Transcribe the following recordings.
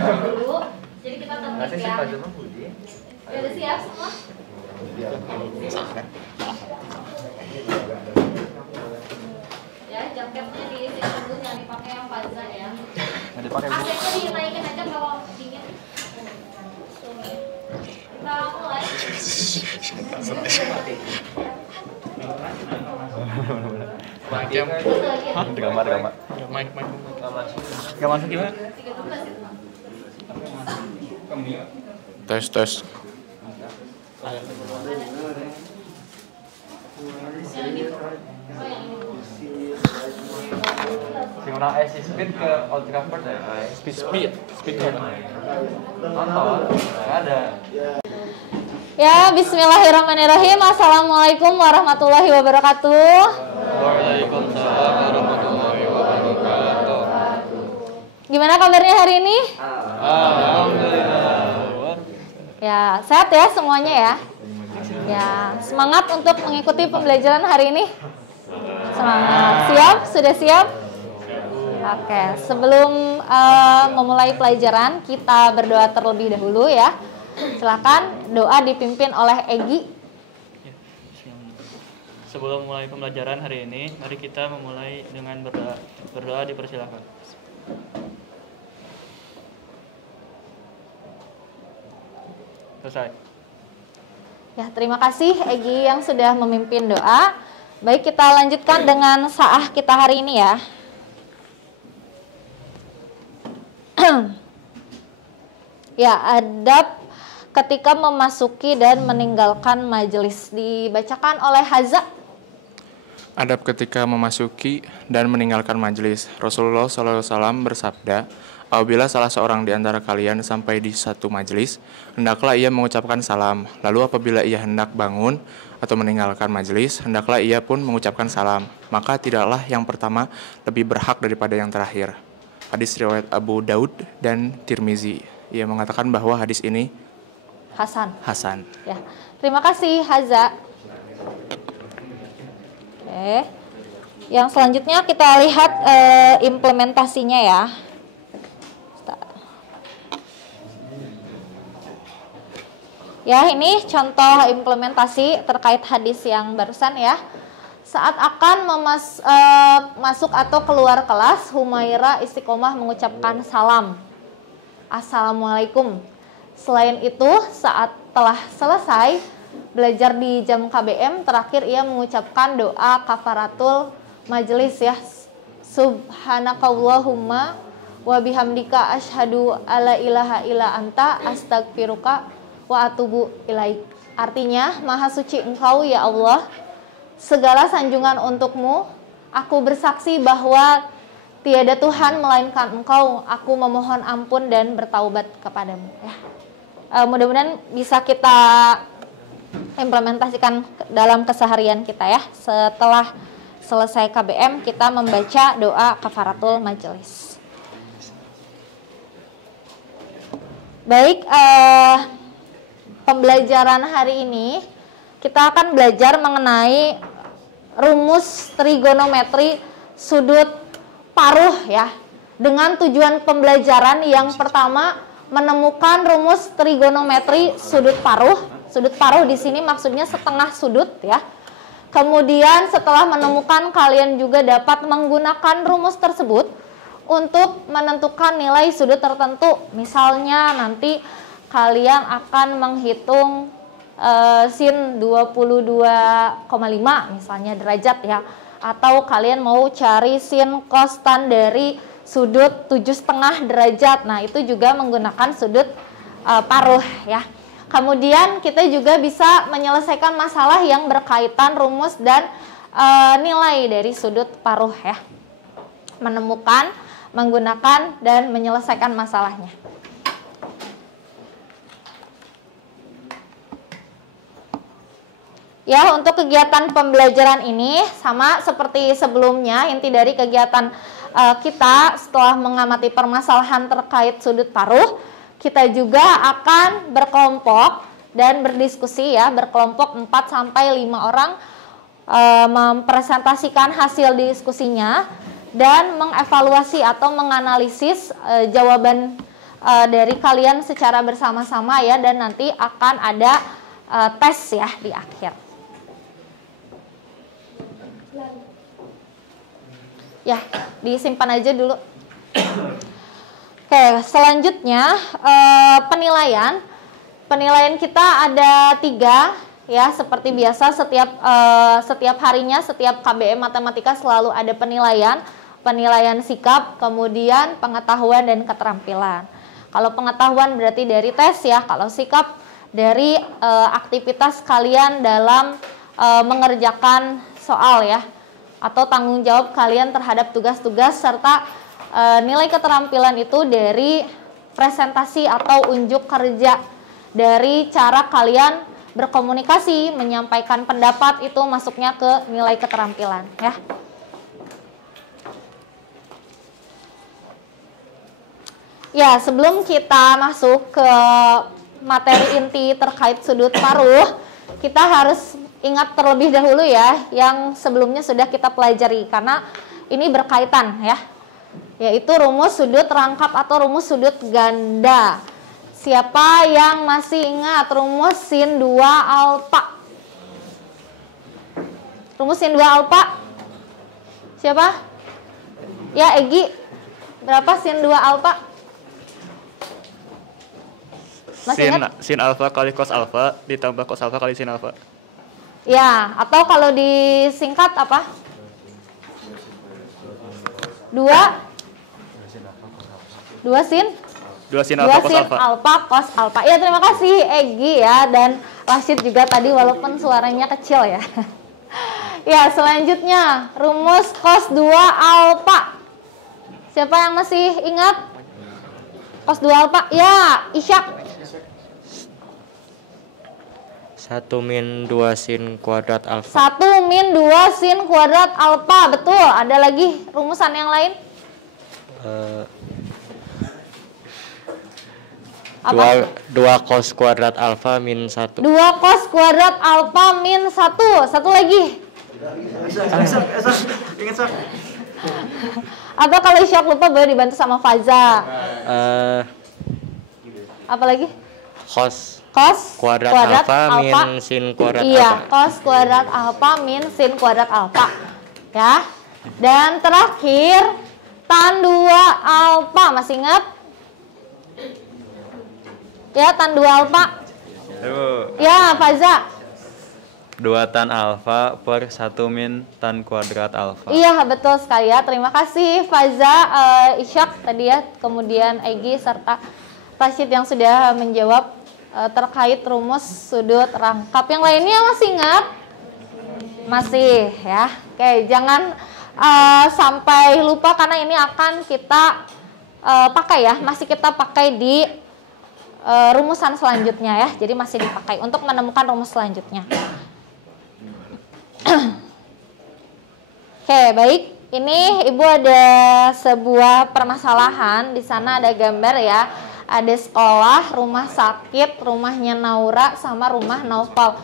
dulu. Jadi kita tertib ya. Ya udah siap semua? Ya, jaketnya diisi dulu, jangan dipakai yang Faza ya. AC-nya dinaikin aja kalau dingin. Kita mulai. Hah? Gambar. Mic. Gak masuk gimana? Tes. Signal AC speed ke old cover ya? Speed. Nonton? Nggak ada. Ya, bismillahirrahmanirrahim. Assalamualaikum warahmatullahi wabarakatuh. Waalaikumsalam warahmatullahi wabarakatuh. Gimana kabarnya hari ini? Alhamdulillah. Ya, sehat ya semuanya ya. Ya, semangat untuk mengikuti pembelajaran hari ini. Semangat. Siap? Sudah siap? Oke, sebelum memulai pelajaran, kita berdoa terlebih dahulu ya. Silakan doa dipimpin oleh Egi. Sebelum mulai pembelajaran hari ini, mari kita memulai dengan berdoa. Berdoa dipersilakan. Selesai. Ya, terima kasih Egi yang sudah memimpin doa. Baik, kita lanjutkan dengan saah kita hari ini ya. Ya, adab ketika memasuki dan meninggalkan majelis, dibacakan oleh Haza. Adab ketika memasuki dan meninggalkan majelis. Rasulullah SAW bersabda, apabila salah seorang di antara kalian sampai di satu majelis, hendaklah ia mengucapkan salam. Lalu apabila ia hendak bangun atau meninggalkan majelis, hendaklah ia pun mengucapkan salam. Maka tidaklah yang pertama lebih berhak daripada yang terakhir. Hadis riwayat Abu Daud dan Tirmizi. Ia mengatakan bahwa hadis ini Hasan. Ya, terima kasih Haza. Oke. Yang selanjutnya kita lihat implementasinya ya. Ya, ini contoh implementasi terkait hadis yang barusan ya. Saat akan masuk atau keluar kelas, Humaira istiqomah mengucapkan salam. Assalamualaikum. Selain itu, saat telah selesai belajar di jam KBM, terakhir ia mengucapkan doa kafaratul majelis ya. Subhanakallahumma wa bihamdika asyhadu alla ilaha illa anta astagfiruka wa atubu ilaik. Artinya, maha suci Engkau ya Allah, segala sanjungan untukmu, aku bersaksi bahwa tiada Tuhan melainkan Engkau, aku memohon ampun dan bertaubat kepadamu ya. Mudah-mudahan bisa kita implementasikan dalam keseharian kita ya. Setelah selesai KBM, kita membaca doa kafaratul majelis. Baik, pembelajaran hari ini kita akan belajar mengenai rumus trigonometri sudut paruh ya. Dengan tujuan pembelajaran yang pertama, menemukan rumus trigonometri sudut paruh. Sudut paruh di sini maksudnya setengah sudut ya. Kemudian setelah menemukan, kalian juga dapat menggunakan rumus tersebut untuk menentukan nilai sudut tertentu. Misalnya nanti kalian akan menghitung sin 22,5 misalnya derajat ya. Atau kalian mau cari sin kostan dari sudut 7,5 derajat. Nah, itu juga menggunakan sudut paruh ya. Kemudian kita juga bisa menyelesaikan masalah yang berkaitan rumus dan nilai dari sudut paruh ya. Menemukan, menggunakan, dan menyelesaikan masalahnya. Ya, untuk kegiatan pembelajaran ini sama seperti sebelumnya, inti dari kegiatan kita setelah mengamati permasalahan terkait sudut paruh, kita juga akan berkelompok dan berdiskusi ya, berkelompok 4-5 orang mempresentasikan hasil diskusinya dan mengevaluasi atau menganalisis jawaban dari kalian secara bersama-sama ya, dan nanti akan ada tes ya di akhir. Ya, disimpan aja dulu. Oke, selanjutnya penilaian. Penilaian kita ada 3 ya, seperti biasa setiap harinya, setiap KBM Matematika selalu ada penilaian. Penilaian sikap, kemudian pengetahuan dan keterampilan. Kalau pengetahuan berarti dari tes ya, kalau sikap dari aktivitas kalian dalam mengerjakan soal ya, atau tanggung jawab kalian terhadap tugas-tugas, serta nilai keterampilan itu dari presentasi atau unjuk kerja, dari cara kalian berkomunikasi, menyampaikan pendapat, itu masuknya ke nilai keterampilan ya. Ya, sebelum kita masuk ke materi inti terkait sudut paruh, kita harus ingat terlebih dahulu ya yang sebelumnya sudah kita pelajari, karena ini berkaitan ya, yaitu rumus sudut rangkap atau rumus sudut ganda. Siapa yang masih ingat rumus sin 2 alfa? Rumus sin 2 alfa? Siapa? Ya, Egi. Berapa sin 2 alfa? Masih ingat? Sin alfa kali cos alfa ditambah cos alfa kali sin alfa. Ya, atau kalau disingkat apa? 2 sin alfa cos alfa. Ya, terima kasih Egi ya, dan Rashid juga tadi walaupun suaranya kecil ya. Ya, selanjutnya rumus cos 2 alfa. Siapa yang masih ingat? Cos 2 alfa? Ya, Isyak. 1 min 2 sin kuadrat alfa. 1 min 2 sin kuadrat alfa. Betul. Ada lagi rumusan yang lain? Apa? 2 cos kuadrat alfa min 1. 2 cos kuadrat alfa min 1. Satu lagi. Atau kalau Isyak lupa boleh dibantu sama Faza. Apa lagi? Cos kuadrat alfa min sin kuadrat alfa. Iya, cos kuadrat alfa min sin kuadrat alfa. Ya. Dan terakhir tan 2 alfa. Masih ingat? Ya, tan 2 alfa. Ya, Faza. 2 tan alfa per 1 min tan kuadrat alfa. Iya, betul sekali ya. Terima kasih Faza, Isyak tadi ya, kemudian Egi serta Rashid yang sudah menjawab terkait rumus sudut rangkap. Yang lainnya masih ingat? Masih ya. Oke, jangan sampai lupa karena ini akan kita pakai ya. Masih kita pakai di rumusan selanjutnya ya. Jadi masih dipakai untuk menemukan rumus selanjutnya. Oke, baik. Ini Ibu ada sebuah permasalahan. Di sana ada gambar ya. Ada sekolah, rumah sakit, rumahnya Naura, sama rumah Naufal.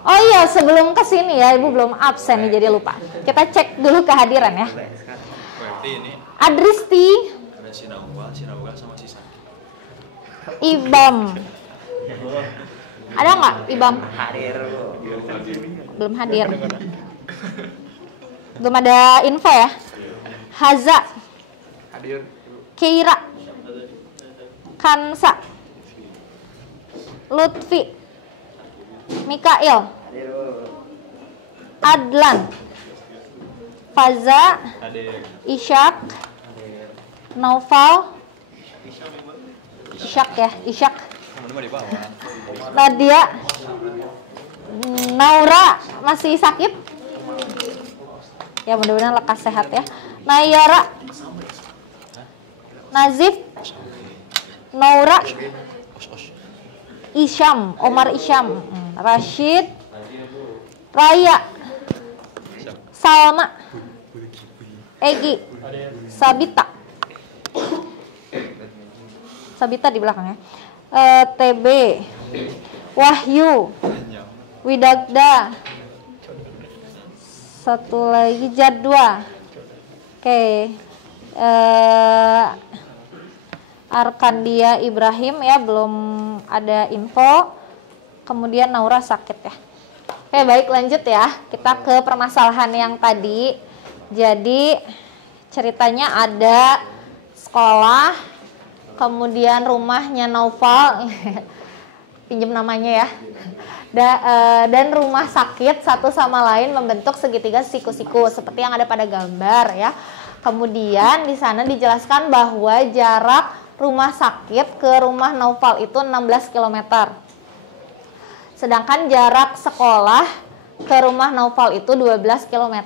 Oh iya, sebelum kesini ya, Ibu belum absen nih, jadi lupa. Kita cek dulu kehadiran ya. Adristi, ada si Naufal sama si Saki. Ibam. Ada nggak Ibam? Belum hadir. Belum ada info ya. Haza, Keira, Kansa, Lutfi, Mikail, Adlan, Faza, Isyak, Naufal, Isyak ya, Isyak, Nadia, Naura masih sakit? Ya mudah-mudahan lekas sehat ya. Nayara, Nazif, Naura, Isyam, Omar Isyam, Rashid, Raya, Salma, Egi, Sabita. Sabita di belakang ya. TB, Wahyu, Widagda. Satu lagi Jadwa. Oke. Arkandia Ibrahim ya, belum ada info. Kemudian Naura sakit ya. Oke, baik, lanjut ya. Kita ke permasalahan yang tadi. Jadi ceritanya ada sekolah, kemudian rumahnya Naufal, pinjam namanya ya, dan rumah sakit satu sama lain membentuk segitiga siku-siku seperti yang ada pada gambar ya. Kemudian di sana dijelaskan bahwa jarak rumah sakit ke rumah Naufal itu 16 km. Sedangkan jarak sekolah ke rumah Naufal itu 12 km.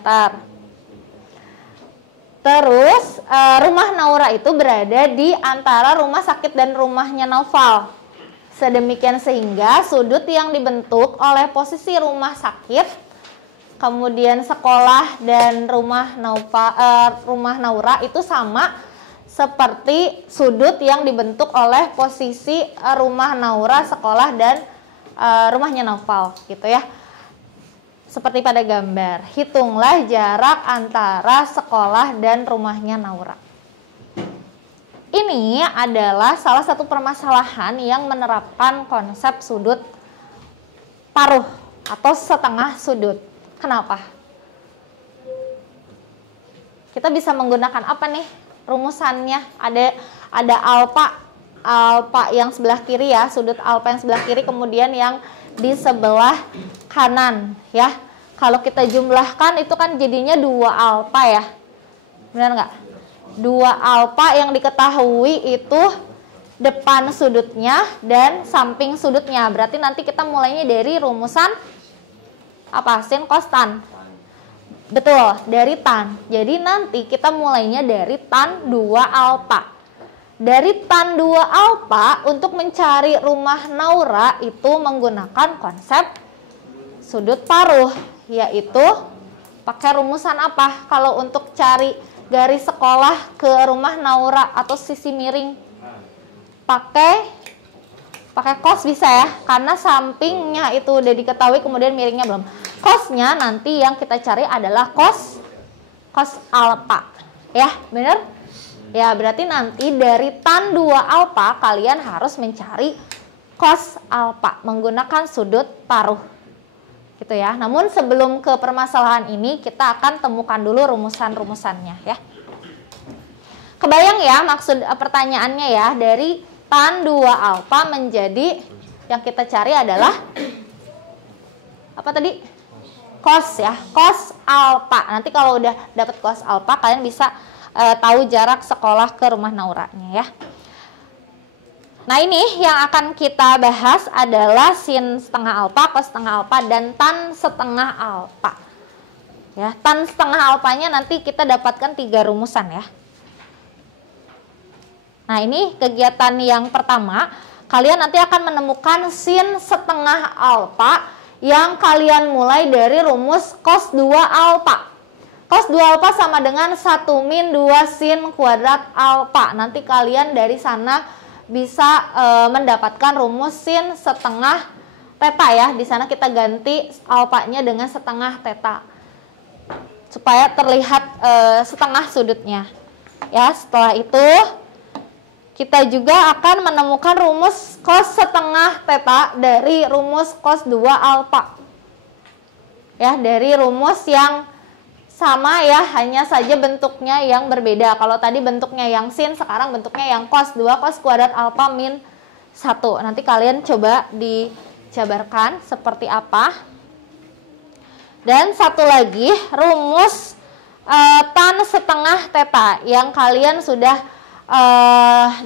Terus rumah Naura itu berada di antara rumah sakit dan rumahnya Naufal. Sedemikian sehingga sudut yang dibentuk oleh posisi rumah sakit, kemudian sekolah dan rumah Naura itu sama seperti sudut yang dibentuk oleh posisi rumah Naura, sekolah, dan rumahnya Naufal gitu ya. Seperti pada gambar, hitunglah jarak antara sekolah dan rumahnya Naura. Ini adalah salah satu permasalahan yang menerapkan konsep sudut paruh atau setengah sudut. Kenapa? Kita bisa menggunakan apa nih rumusannya? Ada alfa yang sebelah kiri ya, sudut alfa yang sebelah kiri, kemudian yang di sebelah kanan ya. Kalau kita jumlahkan itu kan jadinya 2 alfa ya, benar nggak? 2 alfa yang diketahui itu depan sudutnya dan samping sudutnya. Berarti nanti kita mulainya dari rumusan apa? Sin cos tan. Betul, dari tan. Jadi nanti kita mulainya dari tan 2 alfa. Dari tan 2 alfa untuk mencari rumah Naura itu menggunakan konsep sudut paruh, yaitu pakai rumusan apa? Kalau untuk cari garis sekolah ke rumah Naura atau sisi miring, pakai cos bisa ya, karena sampingnya itu udah diketahui, kemudian miringnya belum. Cosnya nanti yang kita cari adalah cos alfa ya, bener? Ya, berarti nanti dari tan 2 alfa kalian harus mencari cos alfa menggunakan sudut paruh. Gitu ya. Namun sebelum ke permasalahan ini, kita akan temukan dulu rumusan-rumusannya ya. Kebayang ya maksud pertanyaannya ya, dari tan 2 alfa menjadi yang kita cari adalah apa tadi? Cos ya, cos alfa. Nanti kalau udah dapat cos alfa kalian bisa tahu jarak sekolah ke rumah Nauranya ya. Nah, ini yang akan kita bahas adalah sin setengah alfa, cos setengah alfa, dan tan setengah alfa. Ya, tan setengah alfanya nanti kita dapatkan 3 rumusan ya. Nah, ini kegiatan yang pertama, kalian nanti akan menemukan sin setengah alfa yang kalian mulai dari rumus cos 2 alfa. Cos 2 alfa sama dengan 1 min 2 sin kuadrat alfa. Nanti kalian dari sana bisa mendapatkan rumus sin setengah theta ya. Di sana kita ganti alfanya dengan setengah theta supaya terlihat setengah sudutnya. Ya, setelah itu kita juga akan menemukan rumus cos setengah theta dari rumus cos 2 alfa. Ya, dari rumus yang sama ya, hanya saja bentuknya yang berbeda. Kalau tadi bentuknya yang sin, sekarang bentuknya yang cos 2 cos kuadrat alfa min 1. Nanti kalian coba dijabarkan seperti apa. Dan satu lagi rumus tan setengah theta yang kalian sudah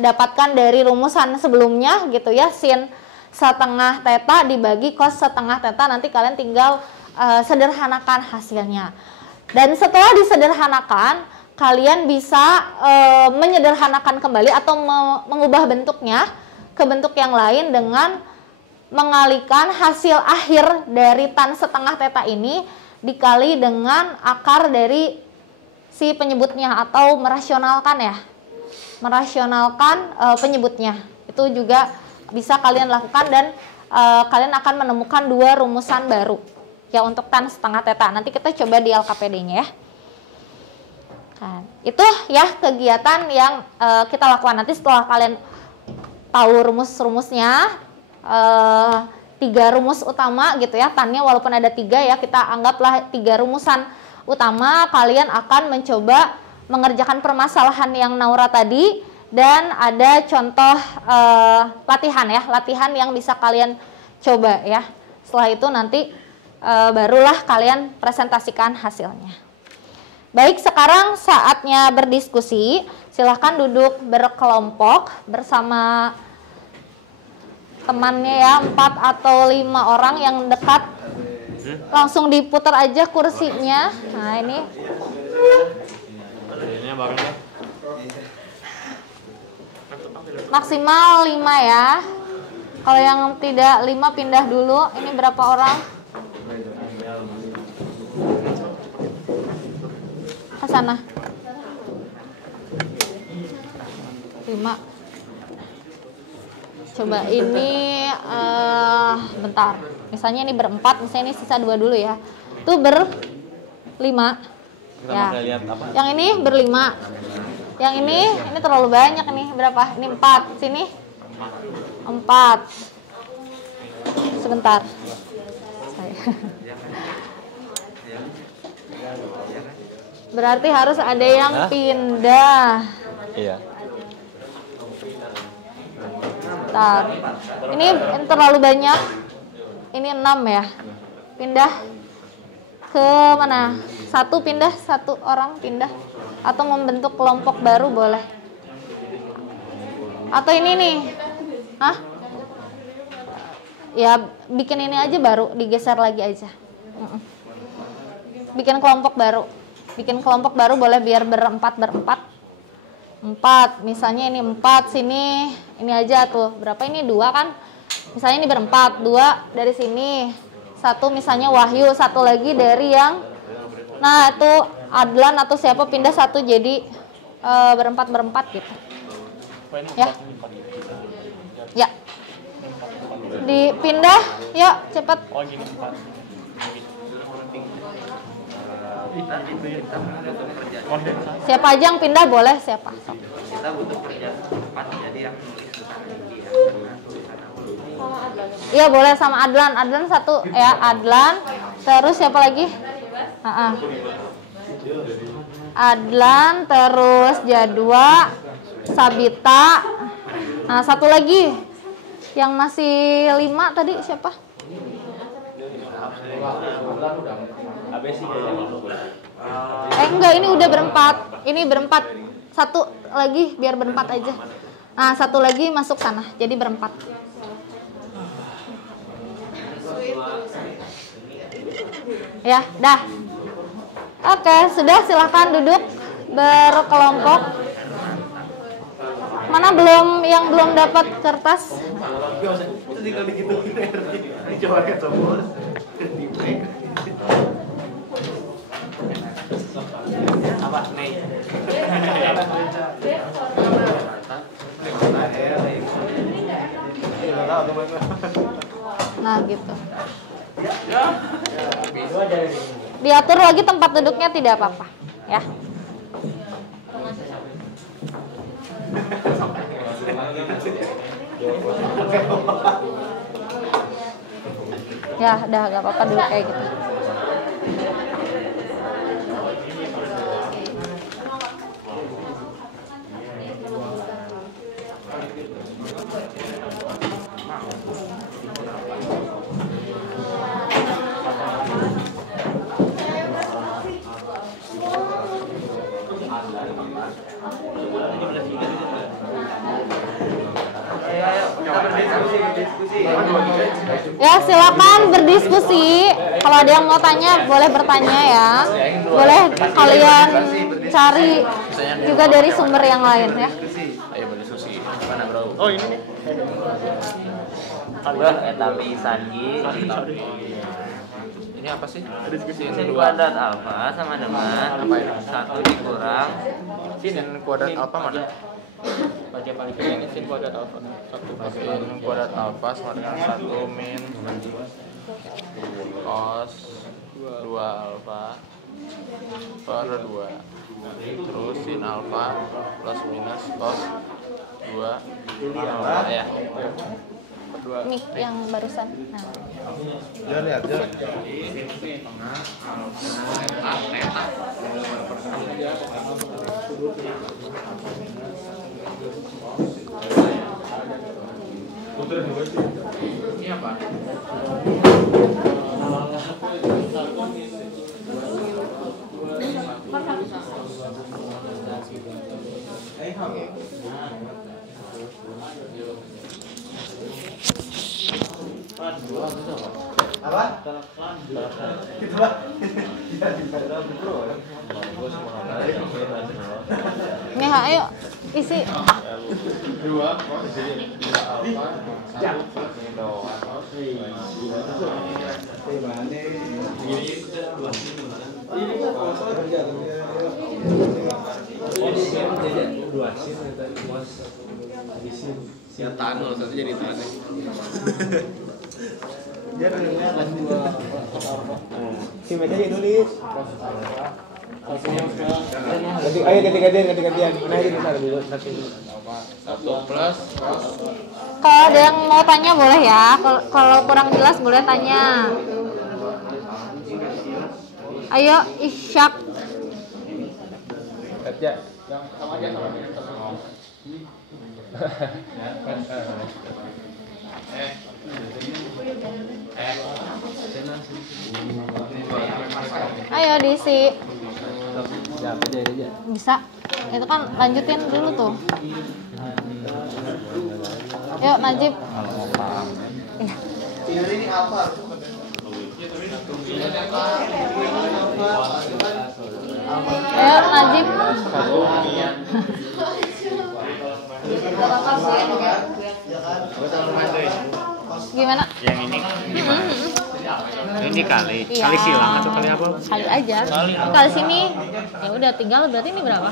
dapatkan dari rumusan sebelumnya gitu ya. Sin setengah theta dibagi cos setengah theta, nanti kalian tinggal sederhanakan hasilnya. Dan setelah disederhanakan, kalian bisa menyederhanakan kembali atau mengubah bentuknya ke bentuk yang lain dengan mengalihkan hasil akhir dari tan setengah theta ini dikali dengan akar dari si penyebutnya atau merasionalkan ya. Merasionalkan penyebutnya. Itu juga bisa kalian lakukan dan kalian akan menemukan 2 rumusan baru. Ya, untuk tan setengah theta. Nanti kita coba di LKPD-nya ya. Nah, itu ya kegiatan yang kita lakukan nanti setelah kalian tahu rumus-rumusnya. 3 rumus utama gitu ya, tannya walaupun ada 3 ya, kita anggaplah 3 rumusan utama. Kalian akan mencoba mengerjakan permasalahan yang Naura tadi, dan ada contoh latihan ya, latihan yang bisa kalian coba ya. Setelah itu nanti barulah kalian presentasikan hasilnya. Baik, sekarang saatnya berdiskusi. Silahkan duduk berkelompok bersama temannya ya, 4 atau 5 orang yang dekat. Langsung diputar aja kursinya. Nah ini. Maksimal 5 ya. Kalau yang tidak 5 pindah dulu. Ini berapa orang? Ke sana. 5. Coba ini bentar. Misalnya ini berempat, misalnya ini sisa 2 dulu ya. Itu berlima. Ya. Yang ini berlima. Yang ini terlalu banyak nih. Berapa? Ini 4. Sini 4. Sebentar. Berarti harus ada yang pindah. Iya. Bentar. Ini terlalu banyak. Ini 6 ya. Pindah ke mana? 1 pindah, 1 orang pindah. Atau membentuk kelompok baru boleh. Atau ini nih. Hah? Ya bikin ini aja baru, digeser lagi aja. Bikin kelompok baru. Bikin kelompok baru boleh biar berempat. 4, misalnya ini 4 sini, ini aja tuh. Berapa ini? 2 kan? Misalnya ini berempat, 2 dari sini. 1 misalnya Wahyu, 1 lagi dari yang, nah itu Adlan atau siapa pindah 1 jadi berempat gitu. Ya. Ya. Dipindah, yuk cepat. Siapa aja yang pindah boleh, siapa? Kita butuh kerja cepat, jadi yang Iya boleh sama Adlan. Adlan 1 ya, Adlan. Terus siapa lagi? Adlan, terus Jadwa, Sabita. Nah 1 lagi yang masih 5 tadi siapa? Enggak, ini udah berempat. Ini berempat. 1 lagi biar berempat aja. Nah 1 lagi masuk sana, jadi berempat. Ya, dah. Oke, sudah, silakan duduk berkelompok. Mana yang belum dapat kertas? Nah, gitu. Diatur lagi tempat duduknya, tidak apa-apa, ya. Ya, udah gak apa-apa dulu kayak gitu. Ya, silakan berdiskusi. Kalau ada yang mau tanya, boleh bertanya ya. Boleh kalian cari juga dari sumber yang lain ya. Ayo berdiskusi. Mana bro? Oh ini nih. Udah, tapi Sanji. Ini apa sih? Sin kuadrat alfa sama dengan 1 dikurang Sin kuadrat alfa mana? Ini sin kuadrat alfa. 1 Sin kuadrat alfa sama dengan 1 min cos 2 alfa per 2. Terus sin alfa plus minus cos 2 alfa ya. Mik yang barusan. Nah. Ini apa? Nih, ayo isi. Ya tanul satu jadi tanul. Si meja dia nulis. Ayo ganti-gantian. Mana aja di sana dulu. 1 plus Kalau ada yang mau tanya boleh ya. Kalau kurang jelas boleh tanya. Ayo Isyak. Kerja. Ayo diisi. Ya, aja. Bisa. Itu kan lanjutin dulu tuh. Yuk Najib. Ayo Najib. Gimana? Yang ini gimana? Ini kali. Iya. Kali silang atau kali apa? Kali aja. Kali sini. Ya udah tinggal berarti ini berapa?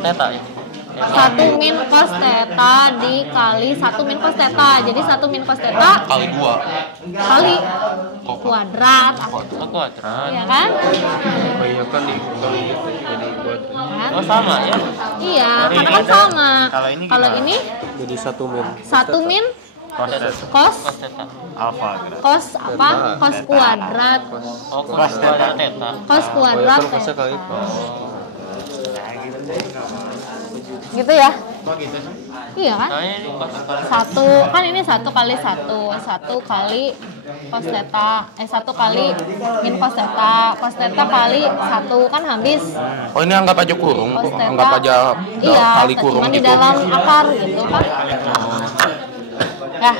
Teta ya. 1 min cos theta dikali 1 min cos theta. Jadi 1 min cos theta Kali 2. kali kuadrat. Kuadrat. Iya kan? oh iya kan dikali gitu jadi buat Kan? Oh sama ya. Iya, karena kan sama. Kalau ini Kalau gimana? ini Jadi 1 min. 1 min Cos cos teta. Alfa. cos apa? Cos kuadrat. Oh, cos kuadrat teta. Cos kuadrat Kan kosnya kali theta. Gitu ya? Iya kan? Saya ini cos kali 1 kan ini 1 kali 1 kali cos theta 1 kali min cos theta kali 1 kan habis oh ini anggap aja kurung cos theta. anggap aja Iya, kali kurung cuma di gitu dalam akar gitu kan. Ya,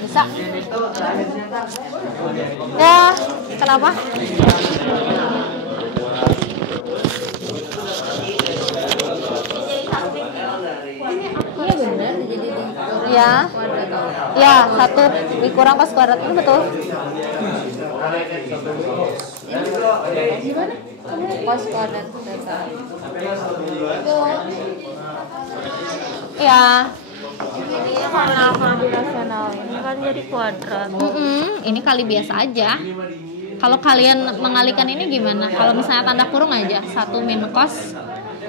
bisa. Ya, kenapa? Iya benar. Ya, ya 1 dikurang cos kuadrat itu betul. Gimana? Cos kuadrat theta. Ya. Ini karena kali rasional ini kan jadi kuadrat. Ini kali biasa aja. Kalau kalian mengalikan ini gimana? Kalau misalnya tanda kurung aja 1 min cos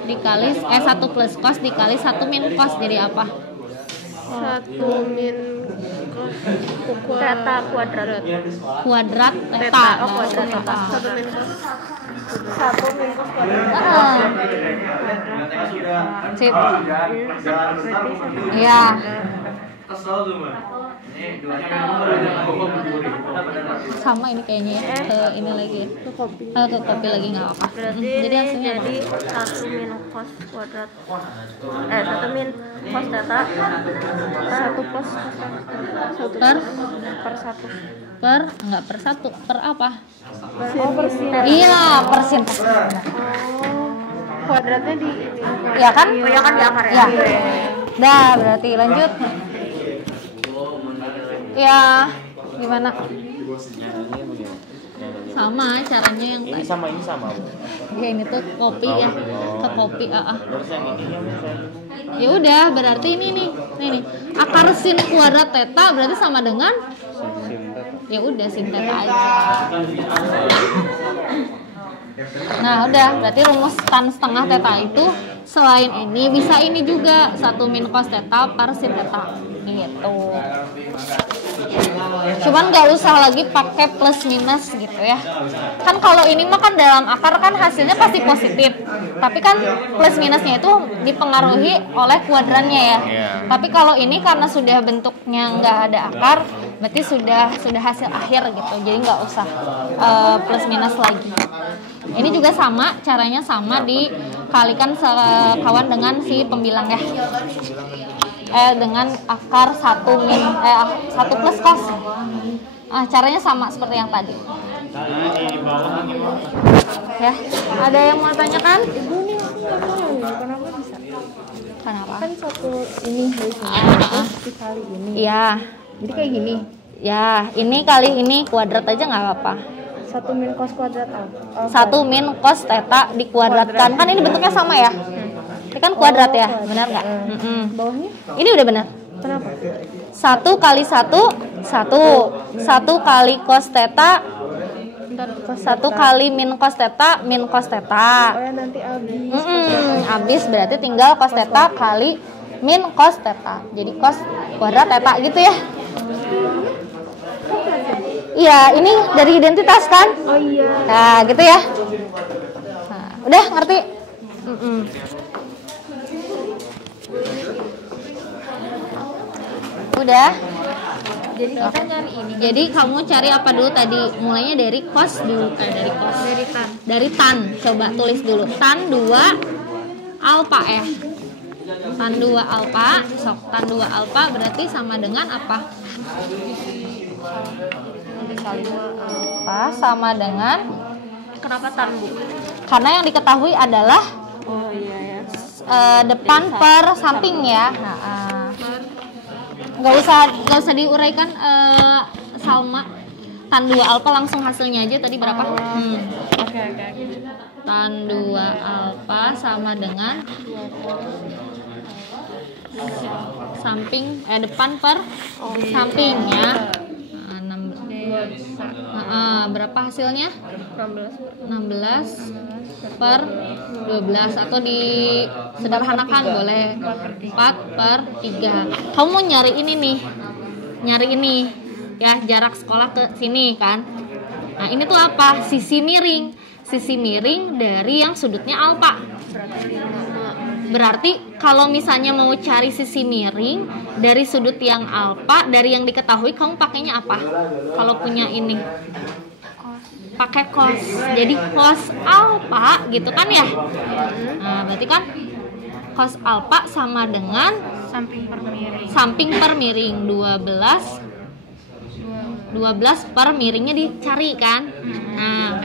dikali 1 plus cos dikali 1 min cos jadi apa? 1 min cos theta kuadrat. Kuadrat Theta, theta. oh kuadrat theta. 1 min cos. 1 min cos kuadrat. Sip. Iya. Sama ini kayaknya ya. Ke ini lagi ya. Ke kopi lagi nggak apa-apa. Berarti Jadi hasilnya jadi 1 min cos kuadrat. 1 min cos theta 1 plus per 1 enggak per 1 per apa? per sin. Iya, per sin. Kuadratnya di ini. Iya kan? Oh ya kan di akar ya. Ya. Dah, berarti lanjut. Ya, gimana? Sama caranya yang Ini sama ini sama. ya ini tuh kopi ya, ke kopi. Ya udah, berarti ini nih akar sin kuadrat theta berarti sama dengan ya udah sin theta aja. Nah, udah, berarti rumus tan setengah theta itu selain ini bisa ini juga 1 min cos theta per sin theta gitu. Cuman nggak usah lagi pakai plus minus gitu ya. Kan kalau ini mah kan dalam akar kan hasilnya pasti positif. Tapi kan plus minusnya itu dipengaruhi oleh kuadrannya ya. Tapi kalau ini karena sudah bentuknya nggak ada akar, berarti sudah hasil akhir gitu. Jadi nggak usah plus minus lagi. Ini juga sama, caranya sama, dikalikan sekawan dengan si pembilang ya. Dengan akar 1 plus cos. Caranya sama seperti yang tadi. Ya, ada yang mau tanyakan? Ibu nih aku nggak tahu kenapa bisa. Kenapa? Kan satu ini dari sini terus dikali ini. Iya. Jadi kayak gini. Ya, ini kali ini kuadrat aja nggak apa-apa. 1 min cos kuadrat alfa. 1 min cos theta dikuadratkan. Kan ini bentuknya sama ya? Ini kan kuadrat ya, benar nggak? Bawahnya? Ini udah benar. Kenapa? 1 kali 1, 1 kali cos theta, 1 kali min cos theta, min cos theta. Oh ya nanti habis. Habis berarti tinggal cos theta kali min cos theta. Jadi cos kuadrat theta gitu ya. Iya, ini dari identitas kan? Oh iya. Nah, gitu ya. Nah, udah ngerti? Udah. Jadi kita nyari ini. Jadi kamu cari apa dulu tadi? Mulainya dari cos dulu, dari cos. Dari tan. Coba tulis dulu. Tan 2 alfa ya. Tan 2 alfa, sok tan 2 alfa berarti sama dengan apa? Alfa sama dengan, Kenapa tan, Bu? karena yang diketahui adalah Oh iya ya. depan per samping ya. Nggak usah diuraikan sama tan 2 alfa, langsung hasilnya aja tadi berapa? Oke. Tan 2 alfa sama dengan samping depan per samping ya. 16. Berapa hasilnya? 16 per 12 atau disederhanakan boleh 4 per 3. Kamu mau nyari ini nih, nyari ini ya, jarak sekolah ke sini kan. Nah ini tuh apa? Sisi miring dari yang sudutnya alfa. Berarti kalau misalnya mau cari sisi miring dari sudut yang alfa, dari yang diketahui, kamu pakainya apa? Kalau punya ini pakai cos. Jadi cos alfa gitu kan ya. Nah, berarti kan cos alfa sama dengan samping per miring 12 per miringnya dicari kan. Nah,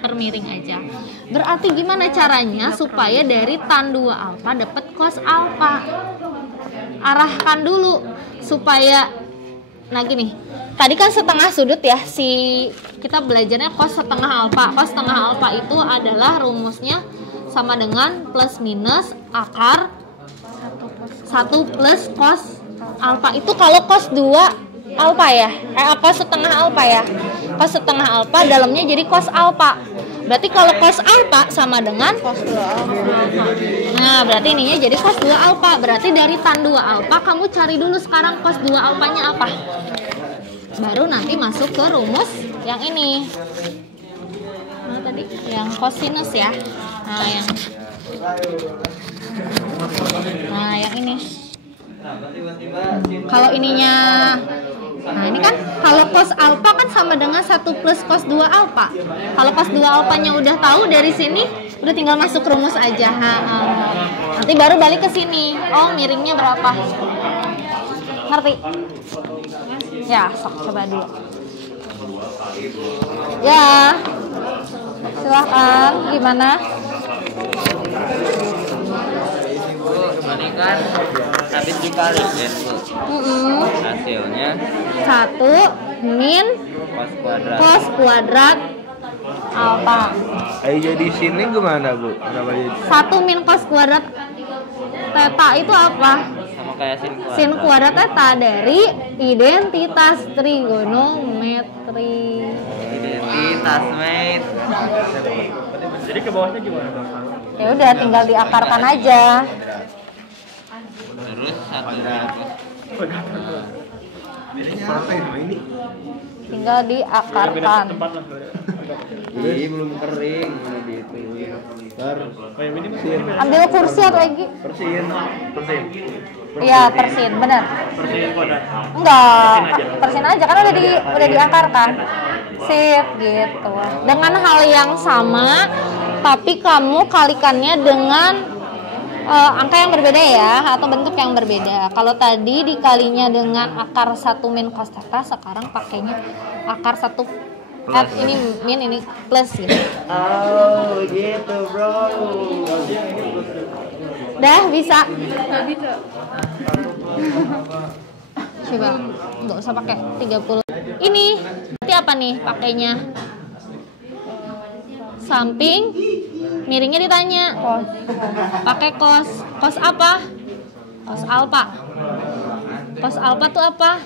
per miring aja. Berarti gimana caranya supaya dari tan 2 alfa dapat cos alfa? Arahkan dulu supaya, nah gini, tadi kan setengah sudut ya, kita belajarnya cos setengah alfa. Cos setengah alfa itu adalah rumusnya sama dengan plus minus akar 1 plus cos alfa. Itu kalau cos 2 alfa ya, cos setengah alfa ya. Cos setengah alfa dalamnya jadi cos alfa. Berarti kalau cos alfa sama dengan cos 2 alfa. Nah, berarti ininya jadi cos 2 alfa. Berarti dari tan 2 alfa kamu cari dulu sekarang cos 2 alfanya apa. Baru nanti masuk ke rumus yang ini. Nah, tadi yang cosinus ya. Nah, yang ini. Kalau ininya, nah ini kan kalau cos alfa kan sama dengan 1 plus cos 2 alfa. Kalau cos 2 alfanya udah tahu dari sini, udah tinggal masuk rumus aja. Nanti baru balik ke sini. Oh, miringnya berapa? Ngerti? Ya, sok coba dulu. Ya, silahkan. Gimana? Ini kan habis dikaliin Bu. Hasilnya 1 min cos kuadrat alfa. Jadi sini gimana Bu? Kenapa jadi 1 min cos kuadrat theta itu apa? sama kayak Sin kuadrat theta dari identitas trigonometri. classmate. Jadi ke bawahnya gimana Bang? Ya udah tinggal diakarkan aja. Terus 1 Tinggal diakarkan. Tempat lah. Ini belum kering, gitu. Ambil kursi atau lagi? Persin. Iya, persin, benar. Persis kuadrat. Enggak, persin aja kan udah diakarkan. Sip gitu. Dengan hal yang sama, tapi kamu kalikannya dengan angka yang berbeda ya, atau bentuk yang berbeda. Kalau tadi dikalinya dengan akar 1 min cos theta, sekarang pakainya akar 1 ini min, ini plus gitu. Oh, gitu, bro. Dah bisa. Coba, nggak usah pakai 30. Ini nanti apa nih pakainya? Samping, miringnya ditanya. Pakai cos. Cos apa? Cos alfa. Cos alfa tuh apa?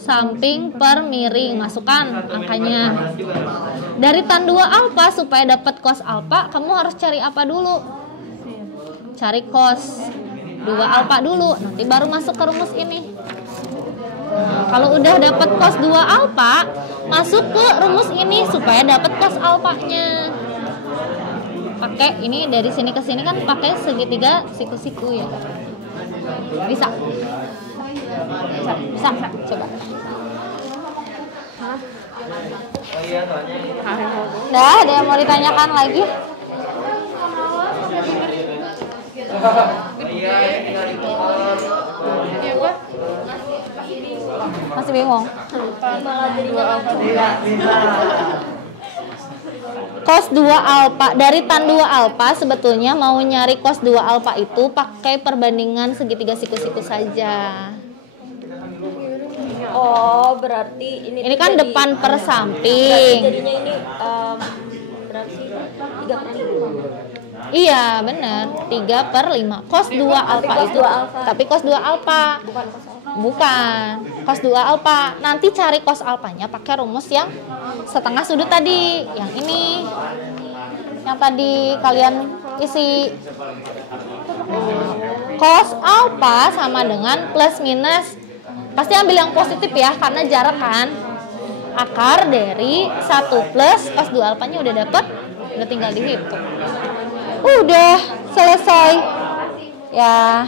Samping per miring. Masukkan angkanya. Dari tan 2 alfa supaya dapat cos alfa, kamu harus cari apa dulu? Cari cos 2 alfa dulu, nanti baru masuk ke rumus ini. Kalau udah dapat cos 2 alfa, masuk ke rumus ini supaya dapat cos alfanya. Pakai ini dari sini ke sini kan pakai segitiga siku-siku ya. Bisa. Coba. Dah, ada yang mau ditanyakan lagi? Masih bingung? Cos 2 alfa, dari tan 2 alfa sebetulnya mau nyari cos 2 alfa itu pakai perbandingan segitiga siku-siku saja. Oh, berarti ini kan jadi, depan per samping. Jadinya ini berarti 3/5. Iya, benar. 3/5. Cos 2 alfa itu. Tapi cos 2 alfa. Bukan. Cos 2 alfa. Nanti cari cos alfanya pakai rumus yang setengah sudut tadi. Yang ini. Yang tadi kalian isi. Cos alfa sama dengan plus minus. Pasti ambil yang positif ya, karena jarak kan. Akar dari 1 plus cos 2 alfanya udah dapet. Udah tinggal dihitung. Udah selesai. Ya.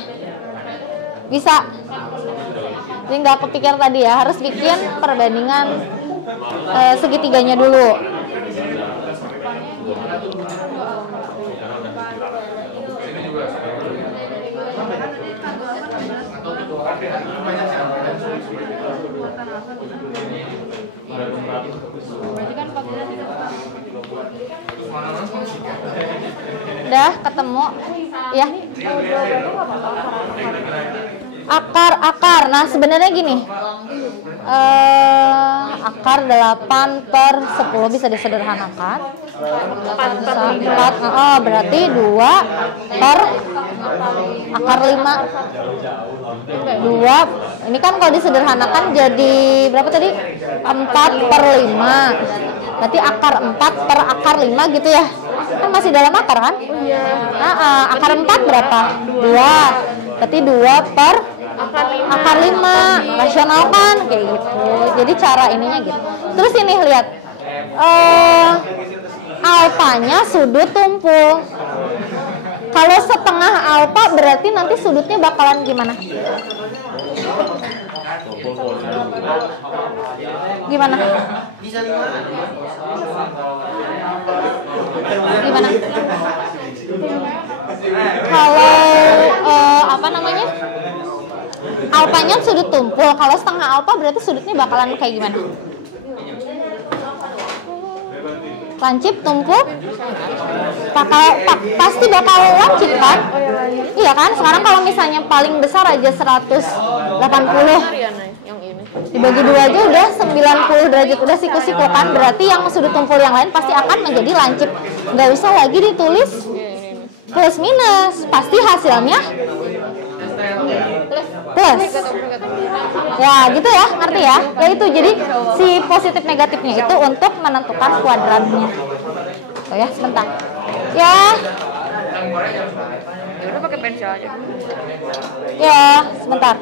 Bisa. Jadi nggak kepikir tadi ya, harus bikin perbandingan segitiganya dulu. Udah ketemu ya. Akar. Nah sebenarnya gini, akar 8/10 bisa disederhanakan. Bisa 4, berarti 2 per akar 5. 2, ini kan kalau disederhanakan jadi berapa tadi? 4/5. Berarti akar 4 per akar 5 gitu ya. Kan masih dalam akar kan? Oh iya. Akar 4 berapa? 2. Berarti 2 per akar 5. Rasional kan? Kayak gitu. Jadi cara ininya gitu. Terus ini lihat. Alfanya sudut tumpul. Kalau setengah alfa berarti nanti sudutnya bakalan gimana? Gimana? Gimana? Kalau apa namanya? Alfanya sudut tumpul. Kalau setengah alfa berarti sudutnya bakalan kayak gimana? Lancip, tumpul, pasti bakal lancip kan? Iya kan? Sekarang kalau misalnya paling besar aja 180, dibagi 2 aja udah 90 derajat, udah siku-siku kan? Berarti yang sudut tumpul yang lain pasti akan menjadi lancip. Nggak usah lagi ditulis plus minus, pasti hasilnya plus. plus. Ya gitu ya, ngerti ya? Ya itu, jadi si positif negatifnya itu untuk menentukan kuadrannya. Oh ya, sebentar. Ya. Udah pakai pensil aja. Ya, sebentar.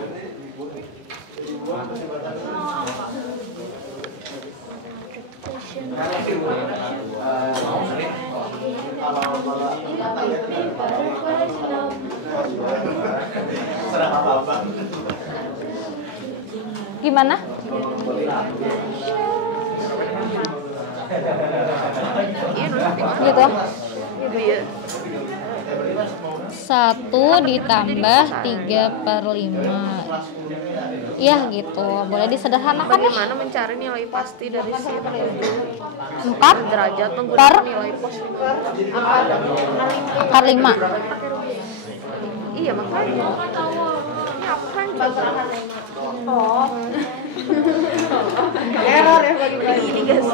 Gimana? Gitu. 1 ditambah 3/5. Iya gitu, boleh disederhanakan ya. Bagaimana mencari nilai pasti dari si 4 derajat per menggunakan nilai pos akar 5. Iya makanya. Ini apa coba? Oh. Error ya bagi-bagi ini guys.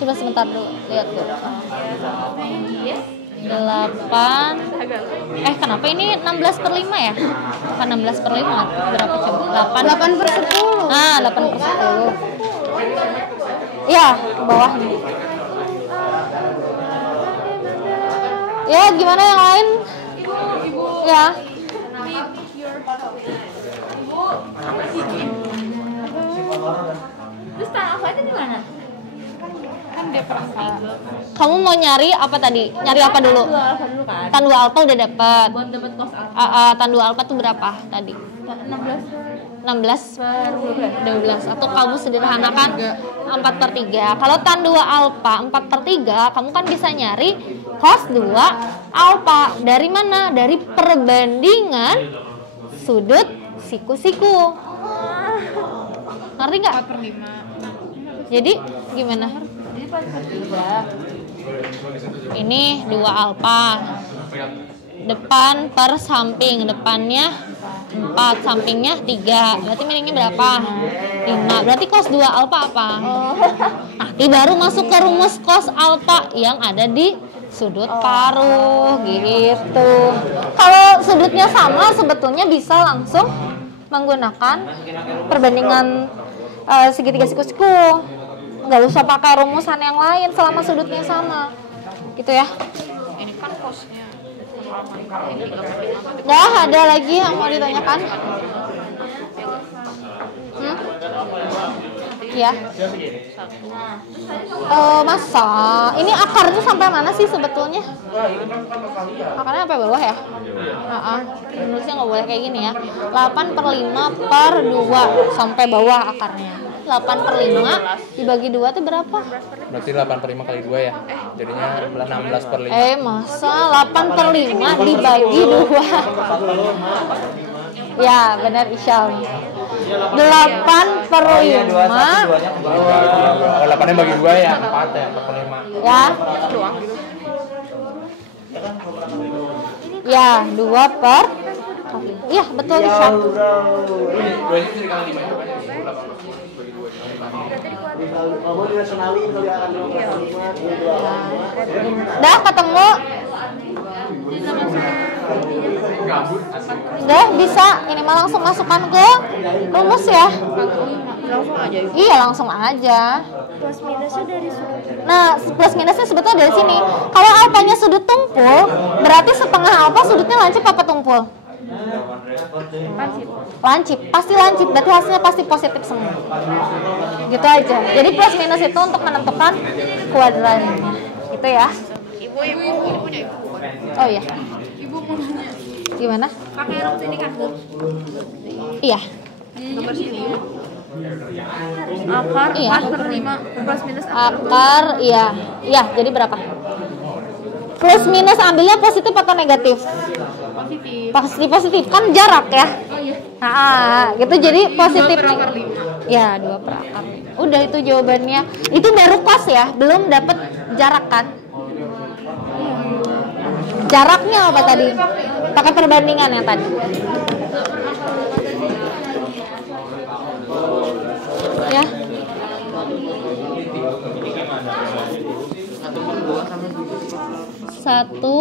Coba sebentar dulu, lihat dulu. 8. Kenapa ini 16/5 ya? Bukan 16/5, berapa coba? 8/10. Ah, 8/10. Ya, ke bawah nih. Ya, gimana yang lain? Ya. Terus tanah alfanya di mana? Kan dia Kamu mau nyari apa tadi? Nyari apa dulu? Tan 2 alfa udah dapat. Buat dapat cos alfa. Tan 2 alfa tuh berapa tadi? 16/12. Atau kamu sederhanakan 4/3. Kalau tan 2 alfa 4/3, kamu kan bisa nyari cos 2 alfa. Dari mana? Dari perbandingan sudut siku-siku. Ngerti nggak? 4/5. Jadi gimana? Ini 2 alfa. Depan per samping, depannya 4, sampingnya 3. Berarti miringnya berapa? 5. Berarti cos 2 alfa apa? Nanti baru masuk ke rumus cos alfa yang ada di sudut paruh gitu. Kalau sudutnya sama, sebetulnya bisa langsung menggunakan perbandingan segitiga siku-siku. Nggak usah pakai rumusan yang lain selama sudutnya sama. Gitu ya. Ini kan cosnya. Nggak ada lagi yang mau ditanyakan? Iya. Masa ini akar itu sampai mana sih sebetulnya? Akarnya sampai bawah ya? Nulisnya nggak boleh kayak gini ya. 8/5/2 sampai bawah akarnya. 8/5 dibagi 2 itu berapa? Berarti 8/5 kali 2 ya? Jadinya 16/5. Masa 8/5 dibagi 2? Ya, benar Isyam. 8/5. 8-nya bagi 2 ya, 4 ya, 4/5. Ya. Ya, 2 per. Iya, betul Isyam. Udah ketemu? Udah bisa, ini mah langsung masukkan ke rumus ya. Langsung aja. Iya, langsung aja. Plus minusnya dari sudut. Nah, plus minusnya sebetulnya dari sini. Kalau alfanya sudut tumpul, berarti setengah alfa sudutnya lancip apa tumpul? Lancip, pasti lancip. Berarti hasilnya pasti positif semua. Gitu aja. Jadi plus minus itu untuk menentukan kuadrannya. Gitu ya. Ibu ini punya ibu. Oh iya. Ibu mau nanya. Gimana? Pakai rumus ini kan, Bu? Iya. Nomor sini. Akar Iya. 4/5 plus minus akar. Akar, iya. Iya, jadi berapa? Plus minus ambilnya positif atau negatif? Positif. Positif. Kan jarak ya. Oh iya. Gitu jadi positif. 2 per akar 5. Ya, 2 per akar. Udah itu jawabannya. Itu baru cos ya, belum dapet jarak kan? Jaraknya apa tadi? Pakai perbandingan yang tadi. Ya. Satu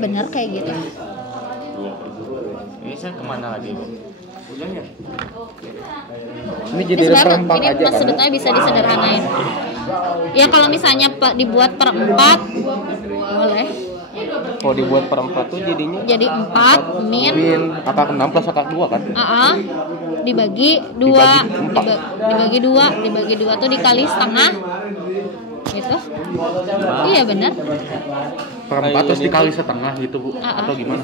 bener kayak gitu. Ini saya kemana lagi, Bu? Ini jadi perempat ini aja kan? sudutnya bisa disederhanain. Ya kalau misalnya dibuat per 4 boleh. Kalau dibuat per 4 tuh jadinya Jadi 4 min akar 6 plus akar 2 kan? dibagi 2 dibagi 2 tuh dikali setengah gitu. Iya benar. Per 4 terus dikali setengah gitu Bu? Atau gimana?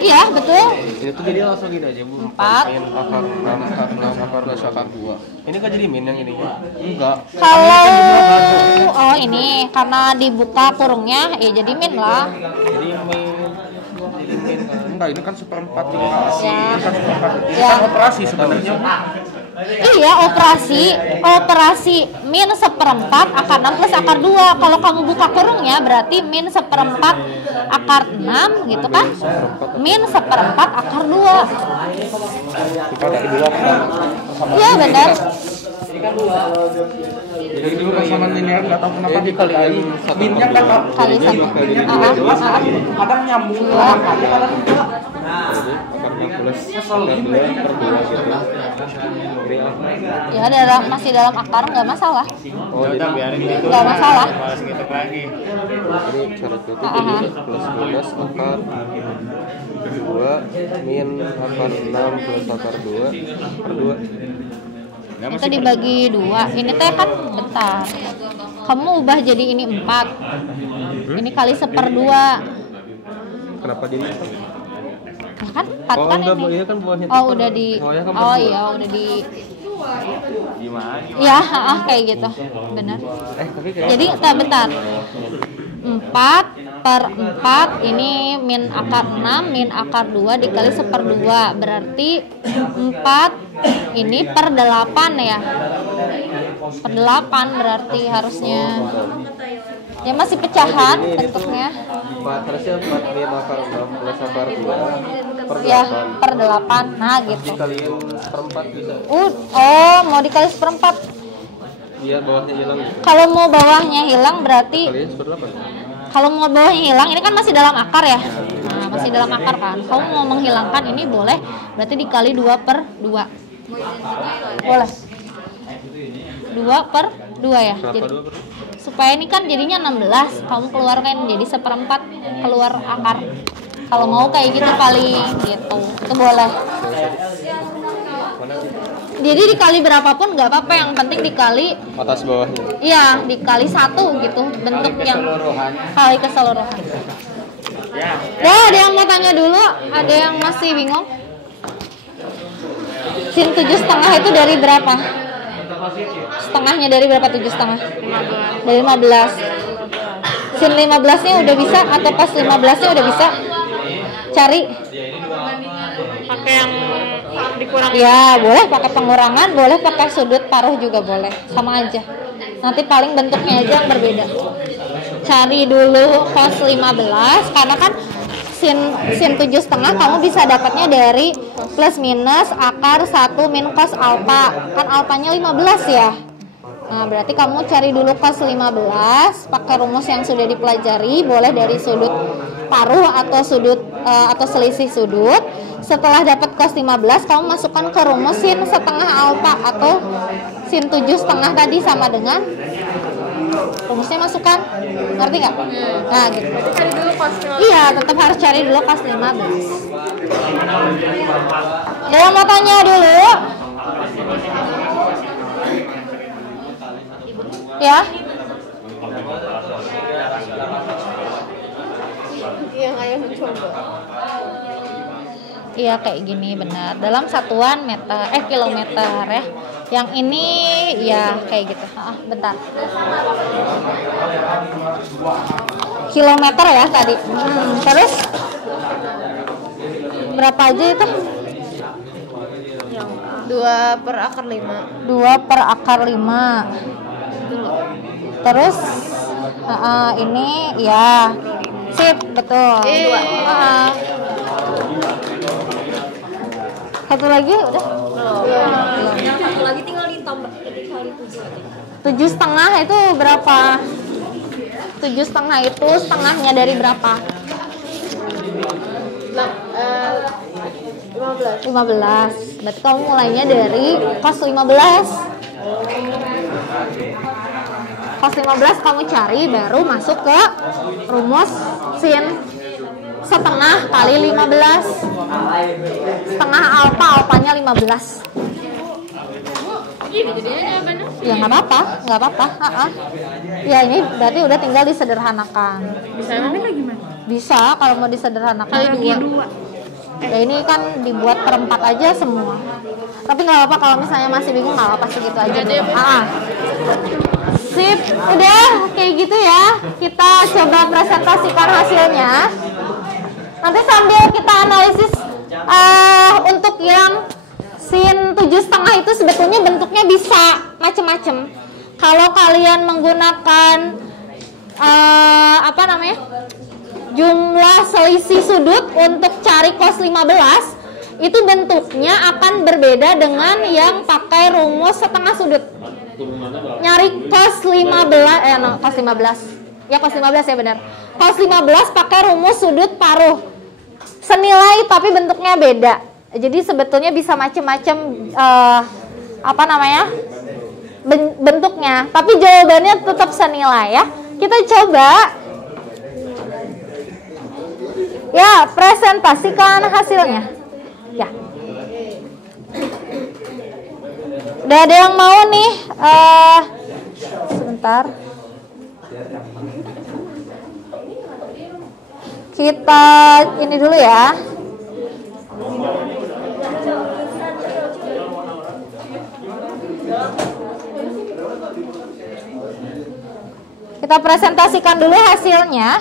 Iya betul. Ini tuh jadi langsung gini aja Bu. 4 Min akar 6 akar plus akar 2. Ini kan jadi min yang ini ya? Enggak. Kalau ini karena dibuka kurungnya ya jadi min lah. Jadi min enggak, ini kan seperempat dikali. Ya. Ini kan seperempat. Ini kan operasi sebenarnya. Iya operasi min 1/4 akar 6 plus akar 2. Kalau kamu buka kurungnya berarti min 1/4 akar 6 gitu kan, min 1/4 akar 2. Kita dari dulu sama. Iya benar. Jadi dulu persamaan linear nggak tahu kenapa dikaliin minnya kan Kali satu. kadang nyambung kadang enggak. Jadi akarnya plus akar 2 per 2 gitu. Ya masih dalam akar nggak masalah. Oh jadi biarin gitu. Nggak masalah. Balas gitu lagi. Jadi syaratnya itu jadi plus minus akar 2 min akar 6 plus akar 2 per 2. Itu dibagi 2. Ini teh kan bentar. Kamu ubah jadi ini 4. Ini kali 1/2. Kenapa jadi? Ya kan 4 kan enggak, ini. iya kan buahnya Udah di. Oh iya, udah di. Ya, kayak gitu. Benar. Tapi kayak Jadi bentar. 4 per 4 ini min akar 6 min akar 2 dikali 1/2 berarti 4 ini per 8 ya. Per 8 berarti harusnya. Ya masih pecahan bentuknya. 4 harusnya 4 min akar 6 plus akar 2 per 8. Ya, per 8. Nah, gitu. Dikaliin seperempat bisa. Mau dikali 1/4. Iya, bawahnya hilang. Kalau mau bawahnya hilang berarti Kaliin 1/8. kalau mau bawahnya hilang ini kan masih dalam akar ya. Nah, masih dalam akar kan. Kamu mau menghilangkan ini boleh berarti dikali 2/2. Boleh. 2/2 ya. Jadi, supaya ini kan jadinya 16, kamu keluarkan jadi 1/4 keluar akar. Kalau mau kayak gitu paling gitu. Itu boleh. Jadi dikali berapapun nggak apa-apa, yang penting dikali Atas bawahnya. iya, dikali 1 gitu, bentuk yang kali keseluruhan. Ya, ada yang mau tanya dulu? Ada yang masih bingung? Sin 7,5 itu dari berapa? Setengahnya dari berapa 7,5? Dari 15. Sin 15-nya udah bisa atau pas 15-nya udah bisa? Cari. Pakai yang dikurangi. Ya, boleh pakai pengurangan, boleh pakai sudut paruh juga boleh. Sama aja. Nanti paling bentuknya aja yang berbeda. Cari dulu cos 15 karena kan sin 7,5 kamu bisa dapatnya dari plus minus akar 1 min cos alfa. Kan alfanya 15 ya. Nah, berarti kamu cari dulu cos 15 pakai rumus yang sudah dipelajari, boleh dari sudut paruh atau sudut atau selisih sudut. Setelah dapat cos 15, kamu masukkan ke rumus sin setengah alfa atau sin 7,5 tadi sama dengan rumusnya masukkan. Ngerti nggak? Nah, gitu. Cari dulu cos 15. Iya, tetap harus cari dulu cos 15. Yang mau tanya dulu? Ya? Yang ayah mencoba. Iya kayak gini benar. Dalam satuan meter, kilometer ya. Yang ini ya kayak gitu. Bentar. Kilometer ya tadi. Terus berapa aja itu? 2 per akar 5. 2 per akar 5. Terus ini ya. Sip, betul. 2. Satu lagi udah? Yang satu lagi tinggal ditambah dikali 7 aja. 7,5 itu berapa? 7,5 itu setengahnya dari berapa? 15. Berarti kamu mulainya dari cos 15. Cos 15 kamu cari, baru masuk ke rumus sin setengah kali 15. Setengah alfa, alfanya 15. Gini jadinya jawabannya. Ya nggak apa-apa. Ya ini berarti udah tinggal disederhanakan. Bisa emangnya kayak gimana? Bisa kalau mau disederhanakan dua. Ya ini kan dibuat per 4 aja semua. Tapi nggak apa-apa kalau misalnya masih bingung, nggak apa-apa segitu aja. Sip, udah kayak gitu ya. Kita coba presentasikan hasilnya. Nanti sambil kita analisis untuk yang sin 7,5 itu sebetulnya bentuknya bisa macem-macem. Kalau kalian menggunakan jumlah selisih sudut untuk cari cos 15, itu bentuknya akan berbeda dengan yang pakai rumus setengah sudut. Nyari cos 15, cos 15. Ya cos 15 ya benar. Cos 15 pakai rumus sudut paruh. Senilai tapi bentuknya beda. Jadi sebetulnya bisa macam-macam bentuknya, tapi jawabannya tetap senilai ya. Kita coba ya presentasikan hasilnya. Ya. Udah ada yang mau nih? Sebentar. Kita ini dulu ya. Kita presentasikan dulu hasilnya.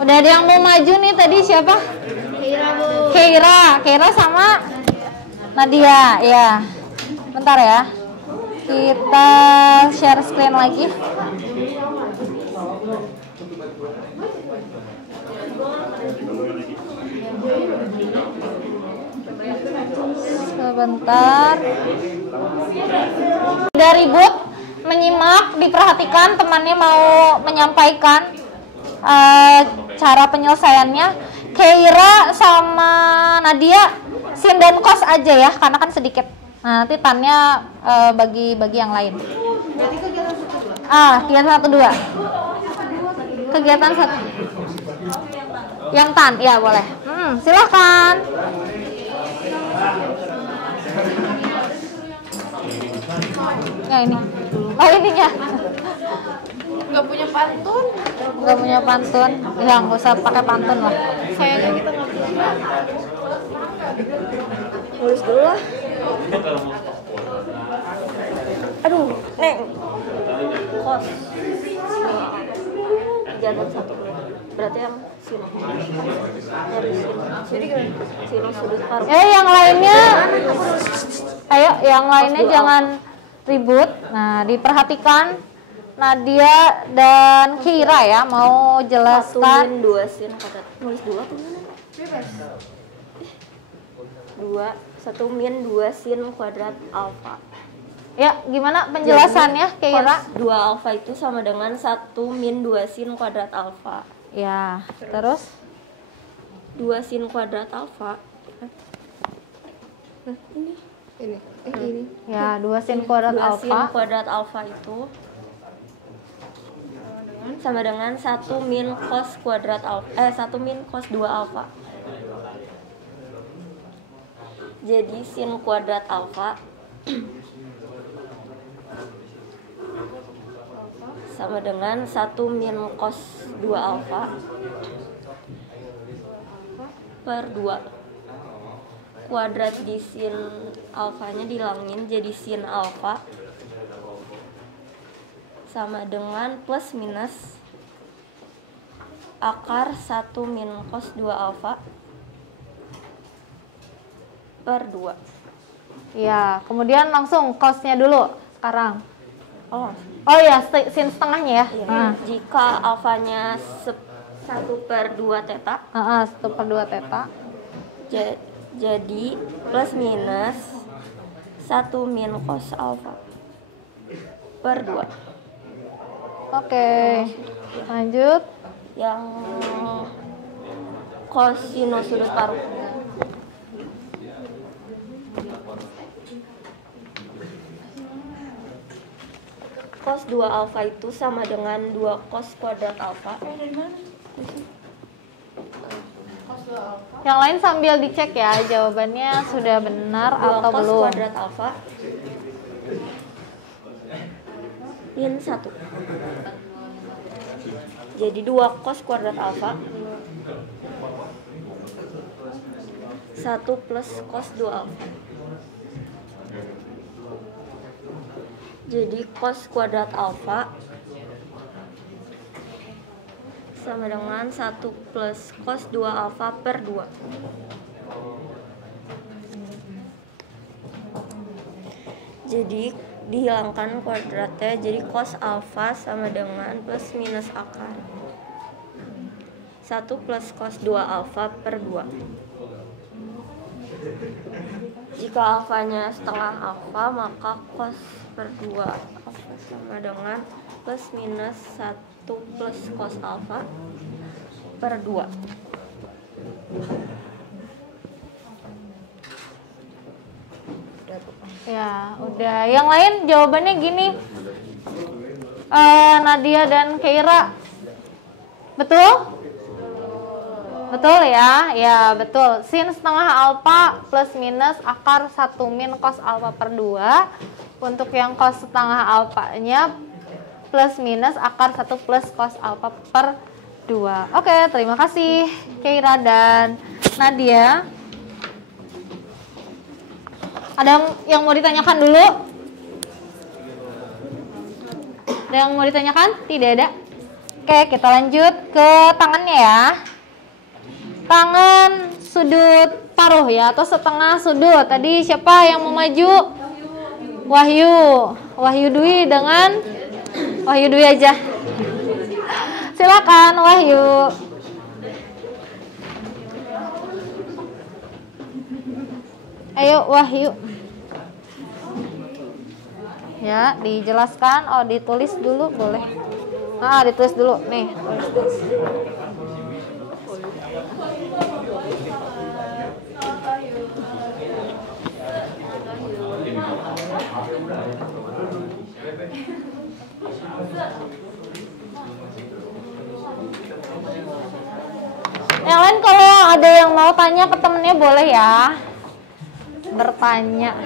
Udah ada yang mau maju nih tadi siapa? Keira sama Nadia ya. Bentar ya. Kita share screen lagi. Sebentar. Tidak ribut, menyimak, diperhatikan temannya mau menyampaikan cara penyelesaiannya. Keira sama Nadia sin dan cos aja ya, karena kan sedikit. Nah, nanti tannya bagi yang lain. Kegiatan 1-2. Kegiatan 1. Yang tan, ya boleh. Silahkan. Ya ini. Oh ininya. Nggak punya pantun. Ya nggak usah pakai pantun lah. Sayangnya kita nggak punya. Nulis dulu lah. Aduh, Neng. Kos. Kegiatan 1. Berarti yang sino. Jadi sino sudut paruh. Yang lainnya. Ayo, yang lainnya jangan ribut. Nah, diperhatikan Nadia dan Keira ya, mau jelaskan 1 min 2 sin kuadrat. Nulis 2 apa gimana? Bebas. 1 min 2 sin kuadrat alfa. Ya, gimana penjelasannya Keira? 2 alfa itu sama dengan 1 min 2 sin kuadrat alfa. Ya, terus 2 sin kuadrat alfa. Ini. Ya, 2 sin kuadrat 2 sin alfa. kuadrat alfa itu sama dengan 1 min cos kuadrat alfa. 1 min cos 2 alfa. Jadi sin kuadrat alfa sama dengan 1 min cos 2 alfa per 2. Kuadrat di sin alfanya dihilangin jadi sin alfa sama dengan plus minus akar 1 min cos 2 alfa per 2. Ya, kemudian langsung cosnya dulu sekarang. Oh ya, sin setengahnya ya. Iya. Jika alfanya 1/2 theta. 1/2 theta. Jadi plus minus 1 min cos alfa per 2. Oke. Lanjut. Yang Kosinus sudut paruh. Cos 2 alfa itu sama dengan 2 cos kuadrat alfa. Yang lain sambil dicek ya jawabannya sudah benar atau cos belum. Kuadrat alfa min 1. Jadi 2 cos kuadrat alfa 1 plus cos 2 alfa. Jadi cos kuadrat alfa sama dengan 1 plus cos 2 alfa per 2. Jadi dihilangkan kuadratnya, jadi cos alfa sama dengan plus minus akar 1 plus cos 2 alfa per 2. Jika alfanya setengah alfa, maka cos per 2 alfa sama dengan plus minus 1 plus cos alfa per 2. Ya, udah. Yang lain jawabannya gini. Nadia dan Keira. Betul? Betul ya? Ya, betul. Sin setengah alfa plus minus akar 1 min cos alfa per 2. Untuk yang cos setengah alfanya plus minus akar 1 plus cos alfa per 2. Oke, terima kasih Keira dan Nadia. Ada yang mau ditanyakan dulu? Ada yang mau ditanyakan? Tidak ada? Oke, kita lanjut ke tangannya ya. Tangan sudut paruh ya, atau setengah sudut. Tadi siapa yang mau maju? Wahyu. Wahyu Dwi dengan Wahyu Dwi aja. Silakan Wahyu. Ayo Wahyu. Ya, dijelaskan. Oh, ditulis dulu boleh. Ah, ditulis dulu. Nih, tulis. Yang lain kalau ada yang mau tanya ke temennya boleh ya. Bertanya.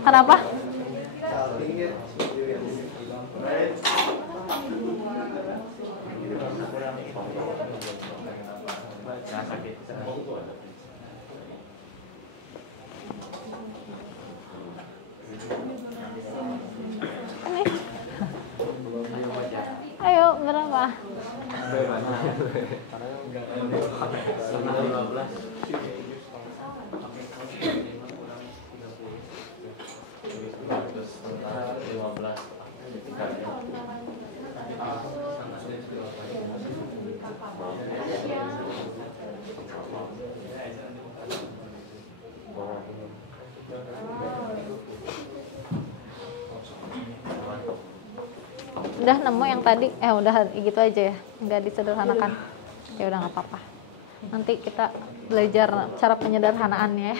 Kenapa? Ayo, berapa? Udah nemu yang tadi? Udah gitu aja ya, nggak disederhanakan. Ya udah nggak apa-apa. Nanti kita belajar cara penyederhanaannya ya.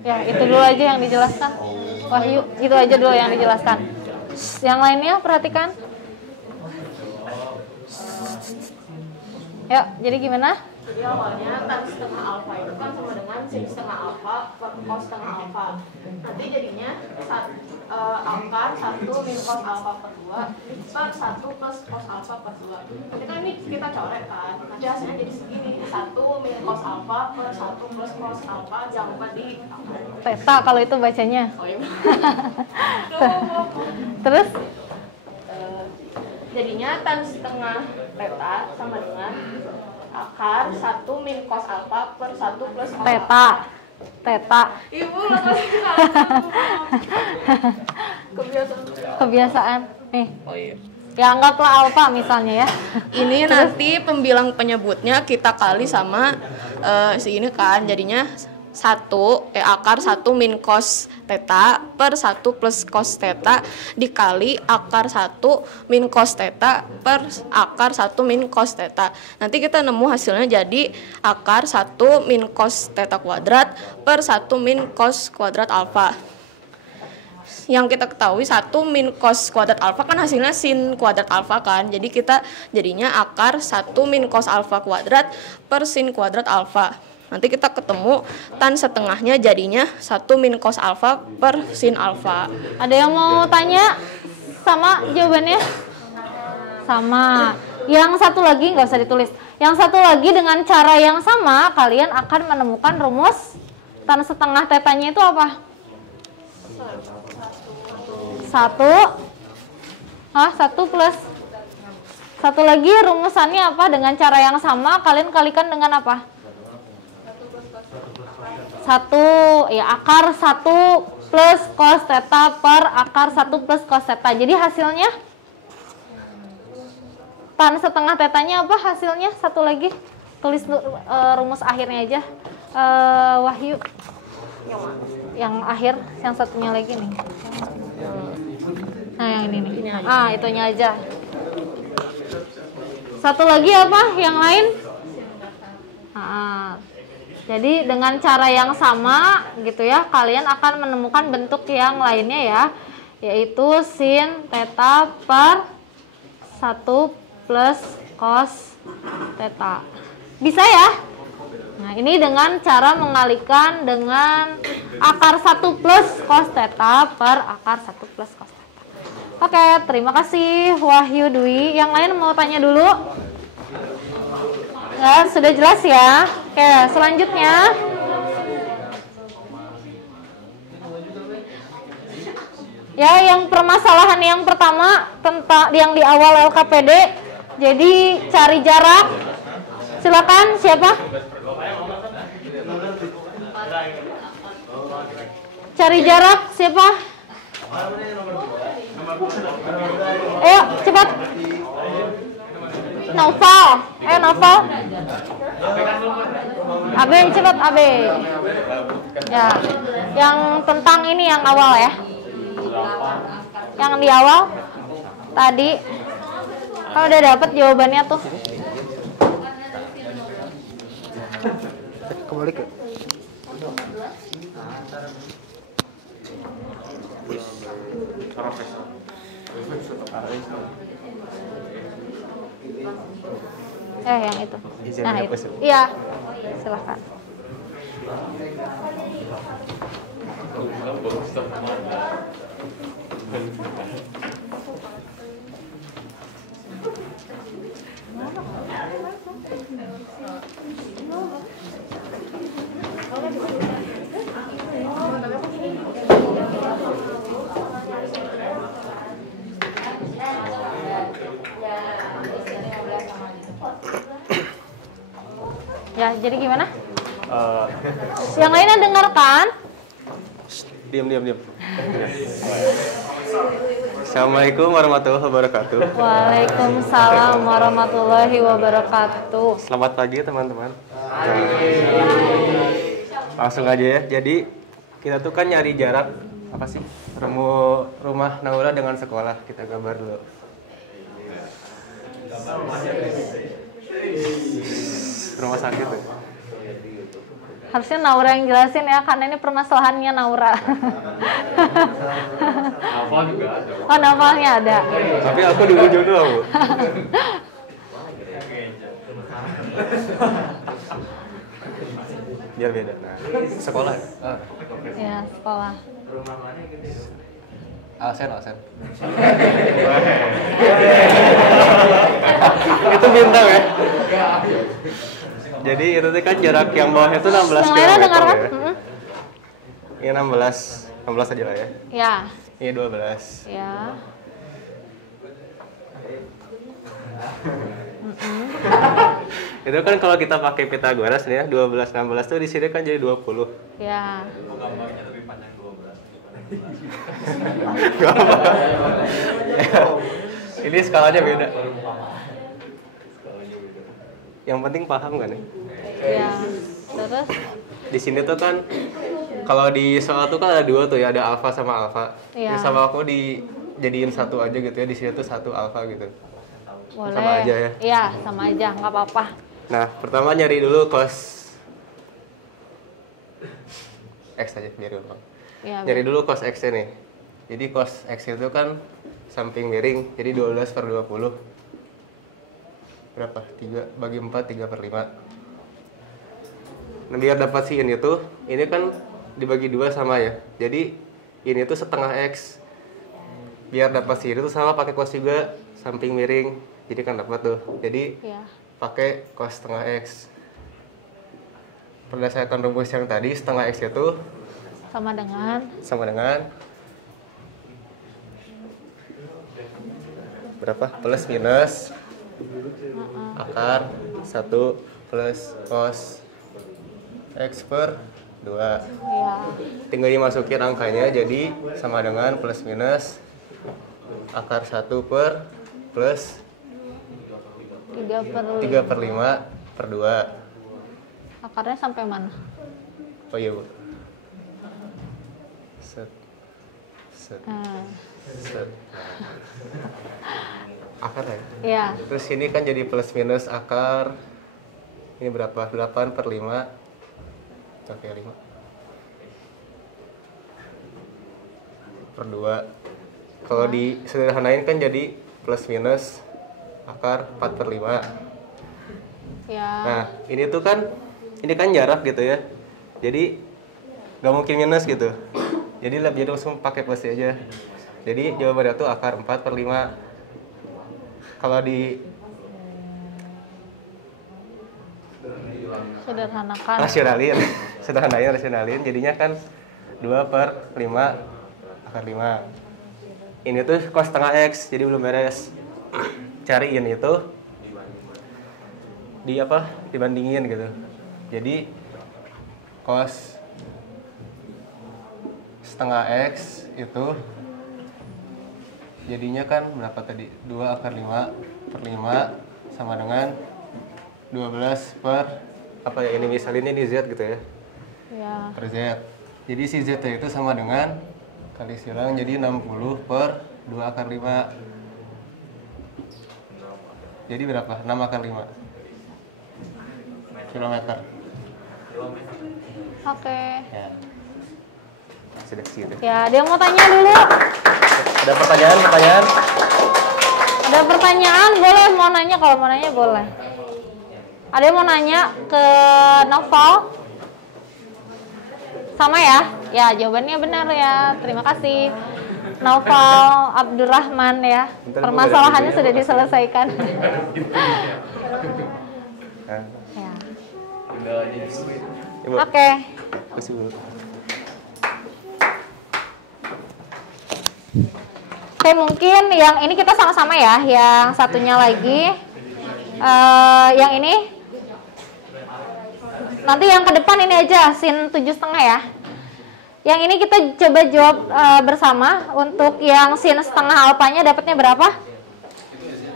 Ya, itu dulu aja yang dijelaskan. Wahyu, itu aja dulu yang dijelaskan. Yang lainnya perhatikan. Yuk, jadi gimana? Jadi awalnya tan setengah alfa itu kan sama dengan sin setengah alfa per cos setengah alfa. Nanti jadinya akar 1 min cos alfa per 2 per 1 plus cos alfa per 2. Jadi kan ini kita coret kan. Nanti hasilnya jadi segini. 1 min cos alfa per 1 plus cos alfa. Jangan lupa di Theta kalau itu bacanya. Oh iya. Terus? Jadinya tan setengah theta sama dengan akar 1 min cos alfa per 1 plus cos Theta. Theta. Ibu Kebiasaan. Nih. Oh iya. Ya anggaplah alfa misalnya ya. Ini nanti pembilang penyebutnya kita kali sama si ini kan, jadinya akar 1 min cos theta per 1 plus cos theta dikali akar 1 min cos theta per akar 1 min cos theta. Nanti kita nemu hasilnya jadi akar 1 min cos theta kuadrat per 1 min cos kuadrat alfa. Yang kita ketahui 1 min cos kuadrat alfa kan hasilnya sin kuadrat alfa kan. Jadi kita jadinya akar 1 min cos alfa kuadrat per sin kuadrat alfa. Nanti kita ketemu tan setengahnya jadinya 1 min cos alfa per sin alfa. Ada yang mau tanya? Sama jawabannya? Sama. Yang satu lagi nggak usah ditulis. Yang satu lagi dengan cara yang sama kalian akan menemukan rumus tan setengah tetanya itu apa? 1 plus. Satu lagi rumusannya apa? Dengan cara yang sama kalian kalikan dengan apa? 1 ya akar 1 plus cos theta per akar 1 plus cos theta. Jadi hasilnya tan setengah tetanya apa hasilnya? Satu lagi tulis rumus akhirnya aja. Wahyu yang akhir, yang satunya lagi nih. Nah yang ini nih. Itunya aja. Satu lagi apa? Yang lain? Jadi dengan cara yang sama gitu ya, kalian akan menemukan bentuk yang lainnya ya, yaitu sin theta per 1 plus cos theta. Bisa ya? Nah ini dengan cara mengalihkan dengan akar 1 plus cos theta per akar 1 plus cos theta. Oke, terima kasih Wahyu Dwi. Yang lain mau tanya dulu? Ya, sudah jelas ya. Oke, selanjutnya ya, yang permasalahan yang pertama tentang yang di awal LKPD. Jadi cari jarak. Silakan siapa? Cari jarak siapa? Ayo cepat. Novel. Novel. Abe cepat Abe. Ya, yang tentang ini yang awal ya. Yang di awal tadi kalau udah dapat jawabannya tuh. Kembali ke Yang itu. Izin Nah, itu. dihapus. Iya. Silakan. Ya, jadi gimana? Yang lainnya dengarkan. Diam. Assalamualaikum warahmatullahi wabarakatuh. Waalaikumsalam warahmatullahi wabarakatuh. Selamat pagi teman-teman. Langsung aja ya. Jadi kita tuh kan nyari jarak apa sih? Rumah Naura dengan sekolah. Kita gambar dulu. Rumah sakit tuh. Harusnya Naura yang jelasin ya, karena ini permasalahannya Naura. Hafal juga ada. Oh, nafalnya ada. Tapi aku di ujung tuh, Bu. Biar beda. Nah, sekolah. Ya, sekolah. Alsen. Itu bintang ya. Jadi itu kan jarak yang bawah itu 16 Yang km lainnya dengarkan? ya. Ini 16 aja lah ya. Ya. Ini 12. Ya. Itu kan kalau kita pakai Pythagoras nih ya, 12 16 tuh di sini kan jadi 20. Ya. Gambarnya lebih panjang 12. Ini skalanya beda. Yang penting paham kan nih? Ya. Terus Di sini tuh kan kalau di soal tuh kan ada dua tuh ya, ada alfa sama alfa. Iya. Ini sama aku dijadiin satu aja gitu ya, di sini tuh satu alfa gitu. boleh. Sama aja ya? Iya, sama aja, nggak apa-apa. Nah, pertama nyari dulu cos X aja biar gampang. Ya, Nyari dulu cos X nih. Jadi cos X itu kan samping miring, jadi 12/20. Berapa? 3 bagi 4, 3/5. Nah, biar dapat si ini tuh, ini kan dibagi 2 sama ya. Jadi ini tuh setengah X. Biar dapat si ini tuh sama pakai cos juga, samping miring. Jadi kan dapat tuh. Jadi ya. pakai cos setengah X. Berdasarkan rumus yang tadi, setengah X itu Sama dengan berapa? Plus minus akar 1 plus cos X per 2. ya. Tinggal dimasukin angkanya, jadi sama dengan plus minus akar 1 per plus 3/5 per 2. Akarnya sampai mana? Oh iya, Bu. Set. Akar ya? Iya. Terus ini kan jadi plus minus akar. Ini berapa? 8/5. Oke, 5 per 2. Kalau disederhanain kan jadi plus minus akar 4/5. Ya. Nah, ini tuh kan, ini kan jarak gitu ya. Jadi nggak mungkin minus gitu. Jadi langsung pakai plus aja. Jadi jawabannya tuh akar 4/5. Kalau di Sederhanakan. rasionalin, jadinya kan 2/5 akar 5. Ini tuh cos setengah X, jadi belum beres. Cariin itu dibandingin gitu. Jadi cos setengah X itu jadinya kan berapa tadi? 2/5/5 sama dengan 12 per apa ya, ini misalnya ini Z gitu ya. Ya. Per Z. Jadi si Z itu sama dengan kali silang, jadi 60 per 2/5. Jadi berapa? 6/5 kilometer. Oke. Ya. Sudah segitu. Ya, dia mau tanya dulu. Ada pertanyaan? mau nanya? Kalau mau nanya boleh. Ada yang mau nanya ke Noval? Sama ya? Ya, jawabannya benar ya. Terima kasih. Noval Abdurrahman ya. Permasalahannya sudah diselesaikan. Ya. Oke. Oke, mungkin yang ini kita sama-sama ya. Yang satunya lagi, yang ini, nanti yang ke depan ini aja, sin 7,5 ya. Yang ini kita coba jawab bersama. Untuk yang sin setengah alfanya dapatnya berapa?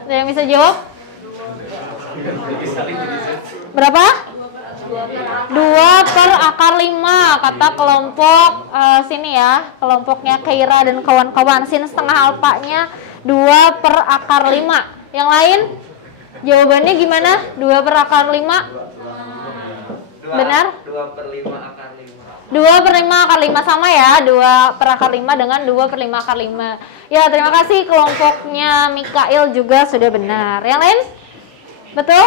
Ada yang bisa jawab? Berapa? 2/5 kata kelompok sini ya, kelompoknya Keira dan kawan-kawan. Sin setengah alfanya 2/5. Yang lain jawabannya gimana? 2/5 benar? 2/5 sama ya, 2/5 dengan 2/5. Ya, terima kasih, kelompoknya Mikail juga sudah benar. Yang lain? Betul?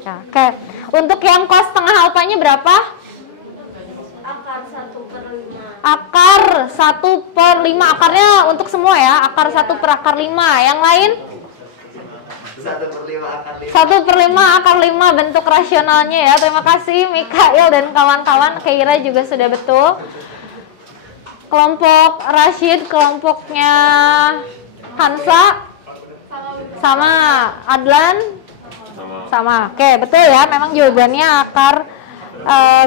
Ya, oke. Untuk yang cos setengah alfanya berapa? Akar 1/5. Akar 1/5. Akarnya untuk semua ya, akar 1/5. Yang lain? 1/5 akar 5 bentuk rasionalnya ya. Terima kasih Mikail dan kawan-kawan. Keira juga sudah betul. Kelompok Rashid, kelompoknya Hansa sama Adlan sama. Oke, betul ya. Memang jawabannya akar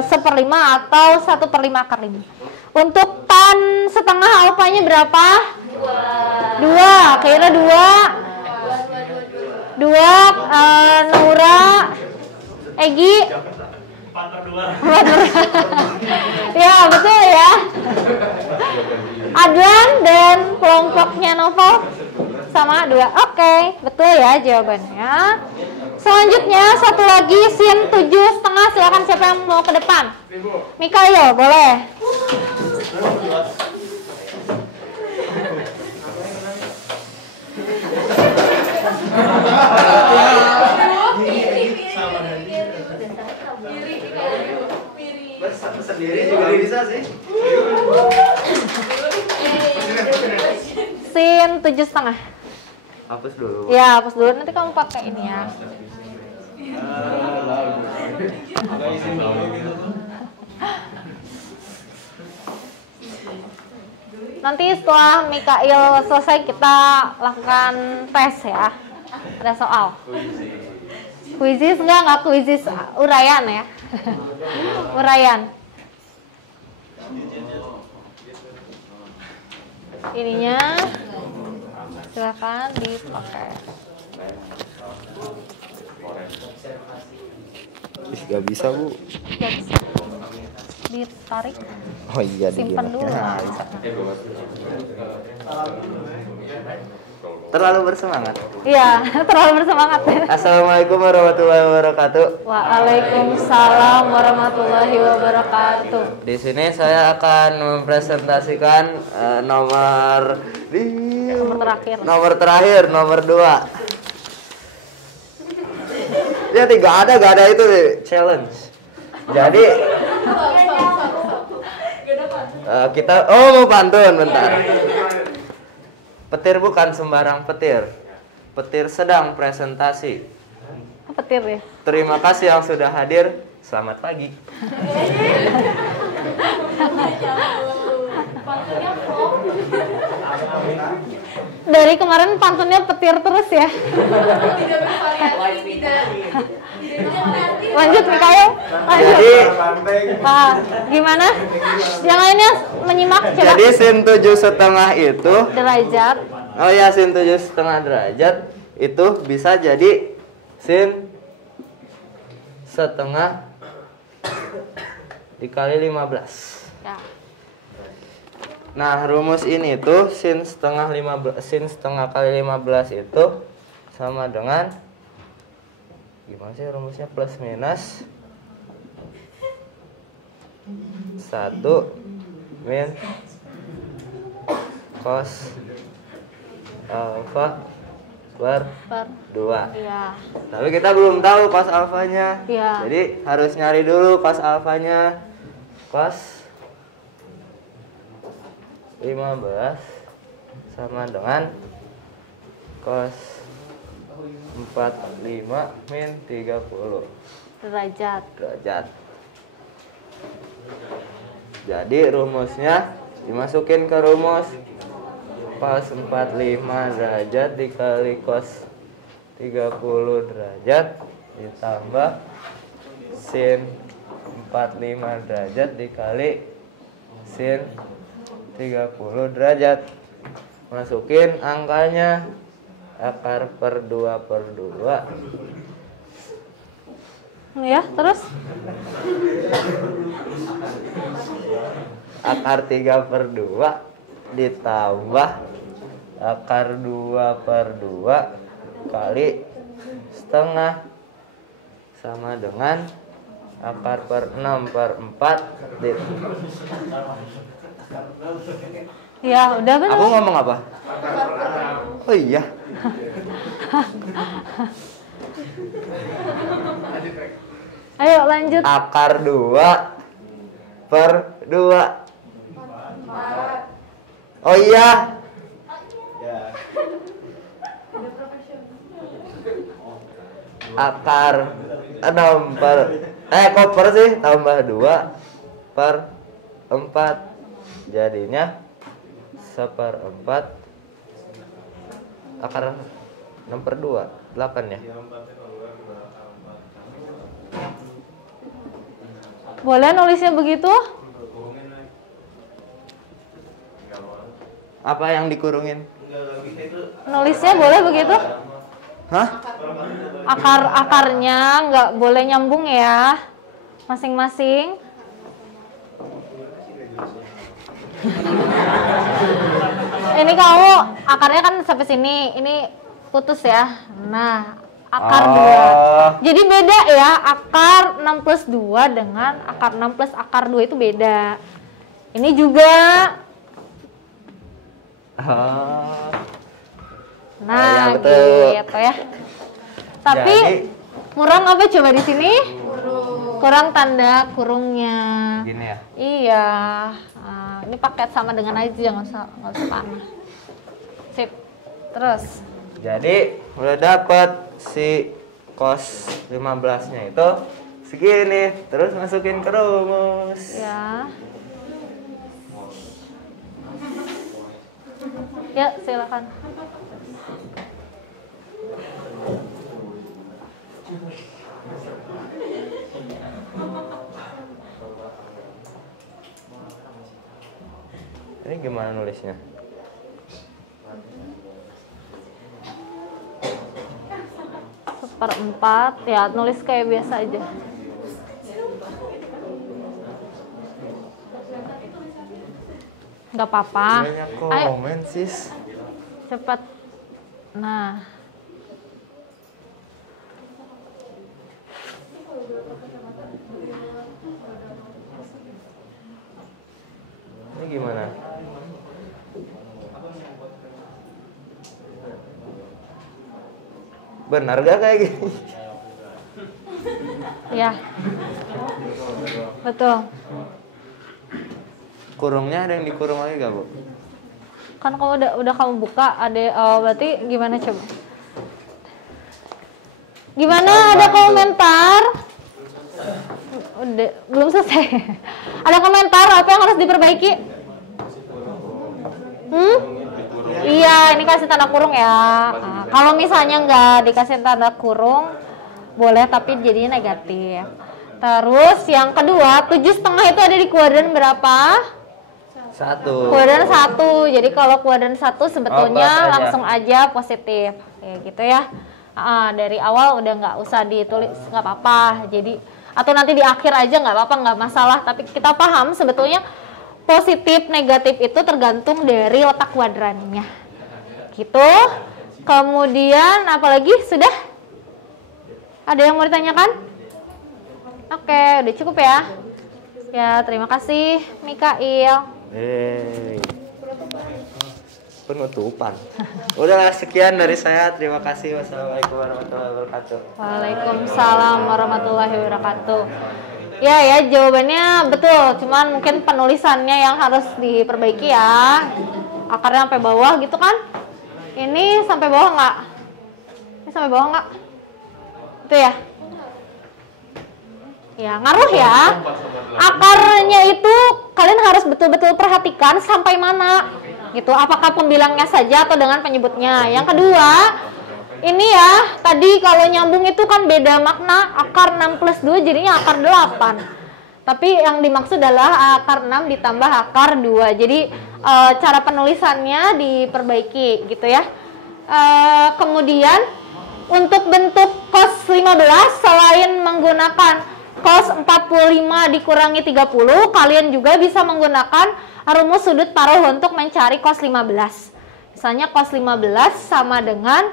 1/5 atau 1/5 akar 5. Untuk tan setengah alfanya berapa? 2. Keira 2. Naura, Egi, 4/2. Ya, betul ya. Adlan dan kelompoknya Novel sama 2. Oke, betul ya jawabannya. Selanjutnya satu lagi sin 7,5. Silakan siapa yang mau ke depan? Mikail, boleh. Sendiri juga bisa sih. Sin 7,5. Hapus dulu. Ya, hapus dulu. Nanti kamu pakai ini ya. Nanti setelah Mikail selesai kita lakukan tes ya. Ada soal. Kuisis enggak kuisis, uraian ya. Uraian. Ininya silakan dipakai. Gak bisa, Bu. Gak bisa. Ditarik. Oh iya, simpan dulu. Nah, Terlalu bersemangat. Iya, terlalu bersemangat. Assalamualaikum warahmatullahi wabarakatuh. Waalaikumsalam warahmatullahi wabarakatuh. Di sini saya akan mempresentasikan nomor terakhir. Nomor 2. Dia gak ada itu challenge. Jadi kita mau pantun bentar. Petir bukan sembarang petir. Petir sedang presentasi. Petir ya. Terima kasih yang sudah hadir. Selamat pagi. Dari kemarin pantunnya petir terus ya. Lanjut Mikail. Jadi gimana? Yang lainnya menyimak coba. Jadi sin 7,5 itu derajat. Oh ya, sin 7,5 derajat itu bisa jadi sin setengah dikali 15. Ya. Nah, rumus ini tuh sin setengah kali 15 itu sama dengan gimana sih rumusnya, plus minus 1 min cos alfa per 2. Iya. Tapi kita belum tahu cos alfanya. Iya. Jadi harus nyari dulu cos alfanya. Cos 15 sama dengan cos 45 min 30 derajat. Jadi rumusnya dimasukin ke rumus cos 45 derajat dikali cos 30 derajat ditambah sin 45 derajat dikali sin 30 derajat. Masukin angkanya, akar per 2 per 2. Ya, terus? Akar 3 per 2 ditambah akar 2 per 2 kali setengah sama dengan akar per 6 per 4 Ya, udah benar. Aku ngomong apa? Oh iya. Ayo lanjut. Akar 2 per 2. Oh iya. Akar 6 per kok per sih tambah 2 per 4 jadinya 1/4 akar 6 per 2 8 ya. Boleh nulisnya begitu? Apa yang dikurungin? Nulisnya boleh begitu? Hah? Akarnya nggak boleh nyambung ya, masing-masing. Ini kamu akarnya kan sampai sini, ini putus ya. Nah, akar 2. Jadi beda ya, akar 6 plus 2 dengan akar 6 plus akar 2 itu beda. Ini juga. Nah, gitu ya. Tapi kurang apa coba di sini? Kurang tanda kurungnya. Gini ya? Iya. Nah, ini paket sama dengan aja, nggak usah panah. Sip. Terus. Jadi udah dapet si cos 15-nya itu segini. Terus masukin ke rumus. Ya. Ya, silakan. Ini gimana nulisnya? Seperempat, ya nulis kayak biasa aja. Nggak apa-apa. Banyak Ayo, komen sis. cepat. Nah. Ini gimana? Benar gak kayak gini? Ya. Betul. Kurungnya ada yang dikurung lagi gak, Bu? Kan kamu udah kamu buka, ada berarti gimana coba? Gimana, ada komentar? Udah, belum selesai. Ada komentar apa yang harus diperbaiki? Iya, ini kasih tanda kurung ya. Kalau misalnya nggak dikasih tanda kurung, boleh tapi jadinya negatif. Terus yang kedua, 7,5 itu ada di kuadran berapa? 1. Kuadran 1. Jadi kalau kuadran 1 sebetulnya langsung aja positif. Kayak gitu ya. Dari awal udah nggak usah ditulis, nggak apa-apa. Jadi atau nanti di akhir aja nggak apa-apa, nggak masalah. Tapi kita paham sebetulnya positif negatif itu tergantung dari letak kuadrannya. Gitu. Kemudian apalagi sudah? Ada yang mau ditanyakan? Oke, udah cukup ya. Ya, terima kasih Mikail. Penutupan. Udahlah, sekian dari saya. Terima kasih. Wassalamualaikum warahmatullahi wabarakatuh. Waalaikumsalam warahmatullahi wabarakatuh. Ya, jawabannya betul. Cuman mungkin penulisannya yang harus diperbaiki ya. Akarnya sampai bawah gitu kan? Ini sampai bawah nggak? Ini sampai bawah nggak? Itu ya? Ya, ngaruh ya. Akarnya itu kalian harus betul-betul perhatikan sampai mana. Gitu. Apakah pembilangnya saja atau dengan penyebutnya? Yang kedua, ini ya, tadi kalau nyambung itu kan beda makna, akar 6 plus 2 jadinya akar 8. Tapi yang dimaksud adalah akar 6 ditambah akar 2. Jadi cara penulisannya diperbaiki gitu ya. Kemudian untuk bentuk cos 15 selain menggunakan cos 45 dikurangi 30, kalian juga bisa menggunakan rumus sudut paruh untuk mencari cos 15. Misalnya cos 15 sama dengan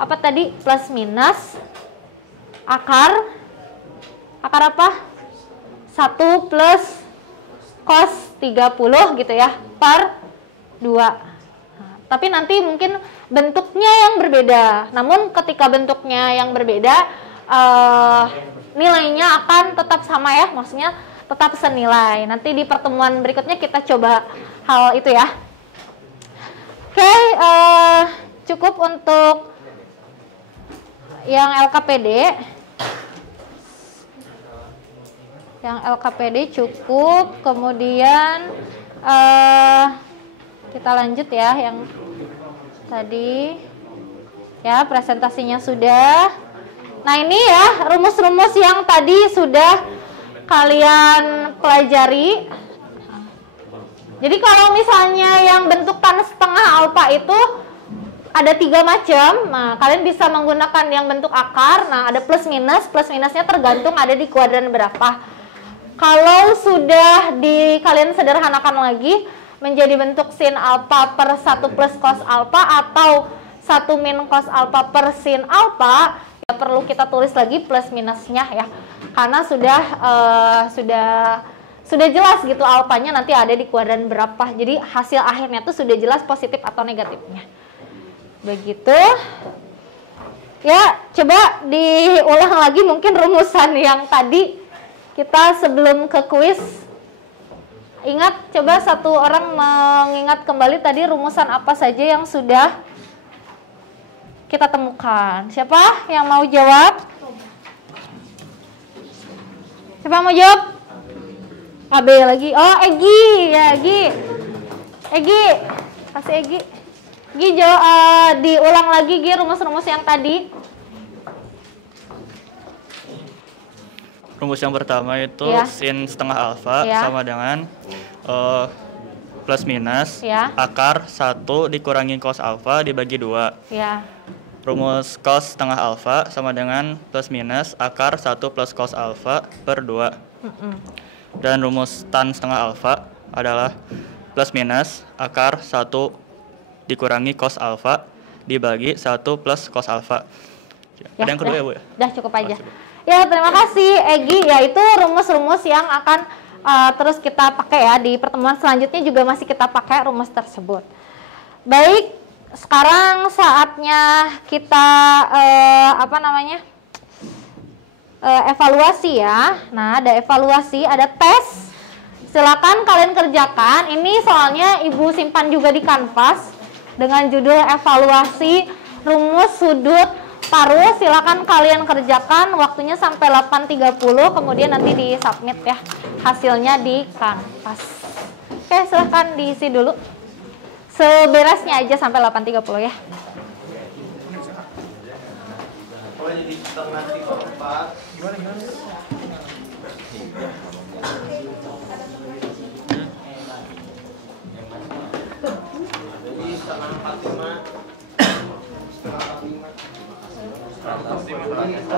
apa tadi? Plus minus akar apa? 1 plus cos 30 gitu ya, per 2. Nah, tapi nanti mungkin bentuknya yang berbeda. Namun ketika bentuknya yang berbeda, nilainya akan tetap sama ya, maksudnya tetap senilai. Nanti di pertemuan berikutnya kita coba hal itu ya. Oke, cukup untuk yang LKPD. Yang LKPD cukup. Kemudian kita lanjut ya yang tadi. Ya, presentasinya sudah. Nah, ini ya rumus-rumus yang tadi sudah kalian pelajari. Jadi kalau misalnya yang bentuk tan setengah alfa itu ada 3 macam. Nah, kalian bisa menggunakan yang bentuk akar. Nah, ada plus minus. Plus minusnya tergantung ada di kuadran berapa. Kalau sudah kalian sederhanakan lagi menjadi bentuk sin alfa per 1 plus cos alfa atau 1 min cos alfa per sin alfa, ya perlu kita tulis lagi plus minusnya ya. Karena sudah jelas gitu alfanya nanti ada di kuadran berapa. Jadi hasil akhirnya tuh sudah jelas positif atau negatifnya. Begitu. Ya, coba diulang lagi mungkin rumusan yang tadi kita sebelum ke kuis. Ingat, coba satu orang mengingat kembali tadi rumusan apa saja yang sudah kita temukan. Siapa yang mau jawab? Siapa mau jawab? AB lagi. Oh, Egi. Ya, Egi. Kasih Egi. Egi jawab, diulang lagi Gi rumus-rumus yang tadi. Rumus yang pertama itu sin setengah alfa sama dengan plus minus akar 1 dikurangi cos alfa dibagi 2. Ya. Rumus cos setengah alfa sama dengan plus minus akar 1 plus cos alfa per 2. Dan rumus tan setengah alfa adalah plus minus akar 1 dikurangi cos alfa dibagi 1 plus cos alfa. Ada yang kedua ya, Bu? Udah cukup aja. Ya, terima kasih Egi. Ya, itu rumus-rumus yang akan terus kita pakai ya. Di pertemuan selanjutnya juga masih kita pakai rumus tersebut. Baik. Sekarang saatnya kita evaluasi ya. Nah, ada evaluasi, ada tes. Silakan kalian kerjakan. Ini soalnya Ibu simpan juga di kanvas dengan judul evaluasi rumus sudut paruh. Silakan kalian kerjakan. Waktunya sampai 8.30. Kemudian nanti di-submit ya hasilnya di kanvas. Oke, silakan diisi dulu. Seberesnya aja sampai 8.30 ya.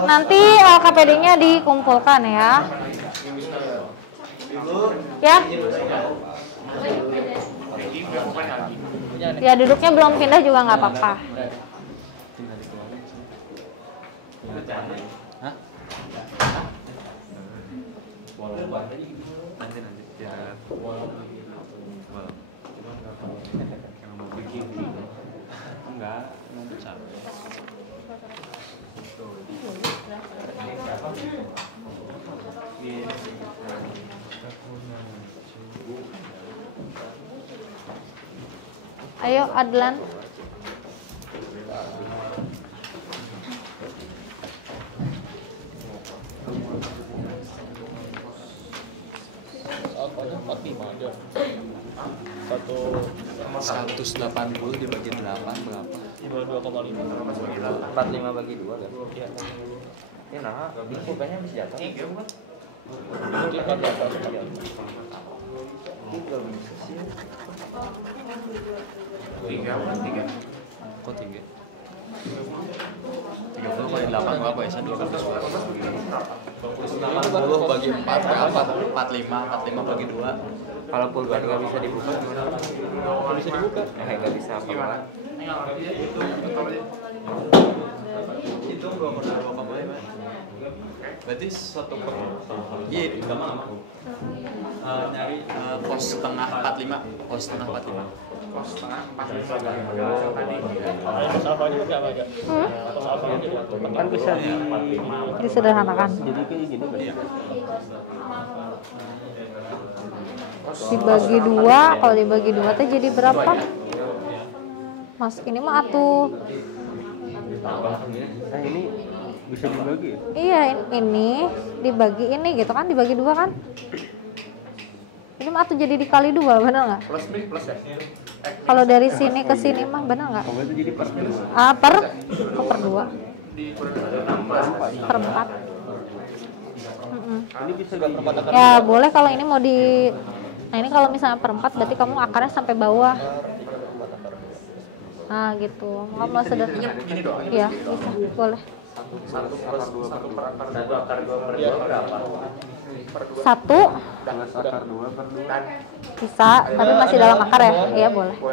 Nanti LKPD-nya dikumpulkan ya. Ya. Ya, duduknya belum pindah juga nggak apa-apa. Enggak bisa. Ayo Adlan. Alfanya 45 aja. 180 dibagi 8 berapa? 22,5. 45 bagi 2 kan? Iya. Ya nah, bingung kayaknya bisa jatuh. Iya, bukan? Itu kan berapa? Itu bisa sih. 3 bukan 3. Kok 3? 30 kali 8 berapa ya? 80 bagi 4 berapa? 45 bagi 2. Kalau pulpen nggak bisa dibuka gimana? Nggak bisa dibuka. Nggak bisa apa-apa. Itu 2,2 berarti 1 per iya itu nyari pos setengah 45 pos setengah 45 Pos setengah 45 tadi. Pos alfanya pakai apa aja? Pos alfanya jadi apa? Kan bisa disederhanakan. Jadi kayak gini kan? Dibagi 2, kalau dibagi 2 teh jadi berapa? Mas, ini mah atuh. Nah ini bisa dibagi ya? Iya, ini dibagi ini gitu kan, dibagi 2 kan? Ini mah atuh jadi dikali 2, bener nggak? Plus ya? Kalau dari sini ke sini mah bener nggak? Oh, itu jadi per Per 2. Per 4. Ini bisa gak perempatan? Ya boleh kalau ini mau di. Nah ini kalau misalnya per 4 berarti kamu akarnya sampai bawah. Nah gitu. Kamu sederhana. Iya bisa, boleh. 1 akar 2 per 2 berapa? 1 akar 2 per 2 bisa, tapi masih dalam akar ya? Iya boleh. 2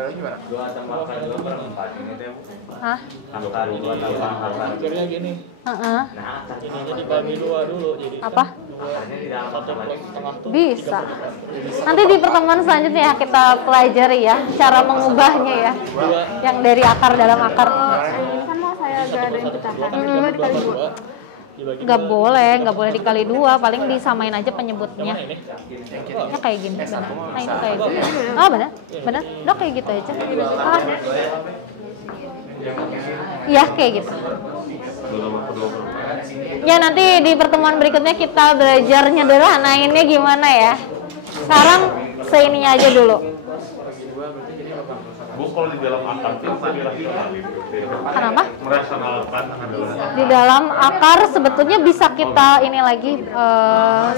tambah akar 2 per 4 ini tuh. Hah? Akar 2 tambah akar. Akhirnya gini. Heeh. Ini aja dibagi 2 dulu jadi. Apa? Satu plus setengah tuh. Bisa. Nanti di pertemuan selanjutnya ya kita pelajari ya cara mengubahnya ya. Yang dari akar dalam akar. Ini kan mau saya gadain petakan. Coba dikali 2. Nggak boleh dikali 2, paling disamain aja penyebutnya. Ya kayak gini, benar. Nah itu kayak gitu. Oh benar, udah kayak gitu aja. Ah. Ya kayak gitu. Ya nanti di pertemuan berikutnya kita belajar nyederhanainnya gimana ya. Sekarang seininya aja dulu. Bu, kalau di dalam akar itu bisa dirasionalin. Kenapa? Merasionalkan adalah Di dalam akar sebetulnya bisa kita ini lagi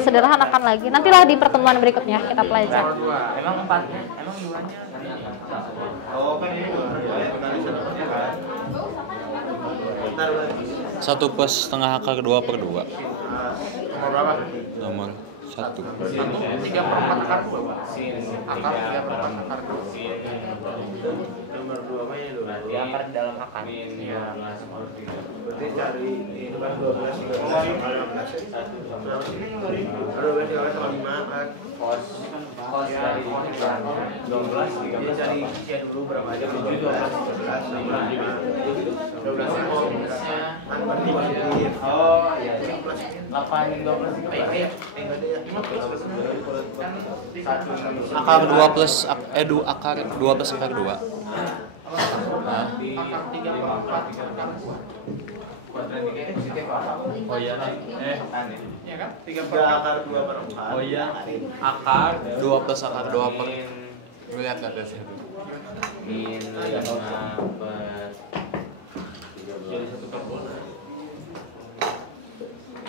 sederhanakan lagi. Nantilah di pertemuan berikutnya kita pelajari. Emang 4-nya, emang 2-nya? Oh kan ini 2. 1 plus setengah akar 2 per 2 Nomor berapa? nomor 1 3 per 4 akar 2. Akar 3 per 4 akar 2. Nomor 2 mah ya 2. Berarti akar di dalam akar. Iya. Berarti cari itu kan 12 kos dari 12 dia cari isinya dulu berapa aja 7 12 oh iya 8 12 akar 2 plus akar 2 plus akar 2 nah. Oh iya iya kan 3 akar 2 per 4 oh iya akar 2 plus akar 2 per lihat ke atas itu min 5 per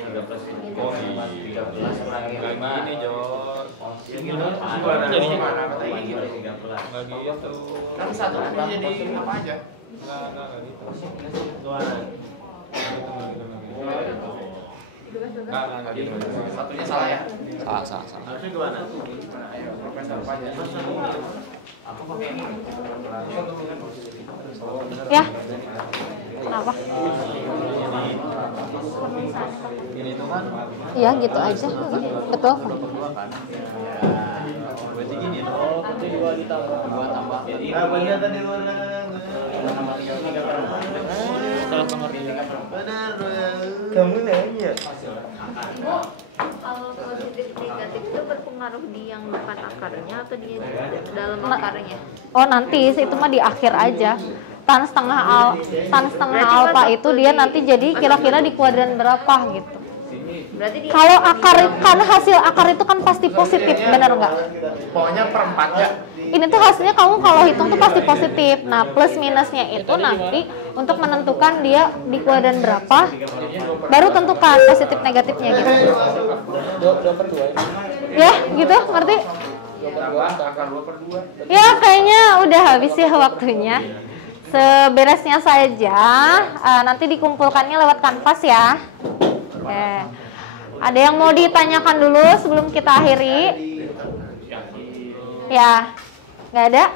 13 ini Jor. Jadi gimana katanya gitu. Enggak gitu. Kan satu jadi apa aja? Enggak gitu. Enggak gitu. Satunya salah ya? Salah. Harusnya gimana? Ayo, profesor apa aja? Aku pakai ini. Ya. Kenapa? Ini tuh kan. Iya gitu aja. Betul. Berarti gini dong. Kamu nanya. Kalau positif negatif itu berpengaruh di yang depan akarnya atau di dalam akarnya? Oh nanti itu mah di akhir aja. Tan setengah alfa itu dia nanti jadi kira-kira di kuadran berapa gitu. Kalau akar kan hasil akar itu kan pasti positif, benar nggak? Pokoknya perempatnya. Ini tuh hasilnya kamu kalau hitung tuh pasti positif. Nah plus minusnya itu nanti untuk menentukan dia di kuadran berapa, baru tentukan positif negatifnya gitu. 2/2 Ya gitu, ngerti? Ya kayaknya udah habis ya waktunya. Seberesnya saja, nanti dikumpulkannya lewat kanvas ya. Oke. Ada yang mau ditanyakan dulu sebelum kita akhiri? Ya, nggak ada?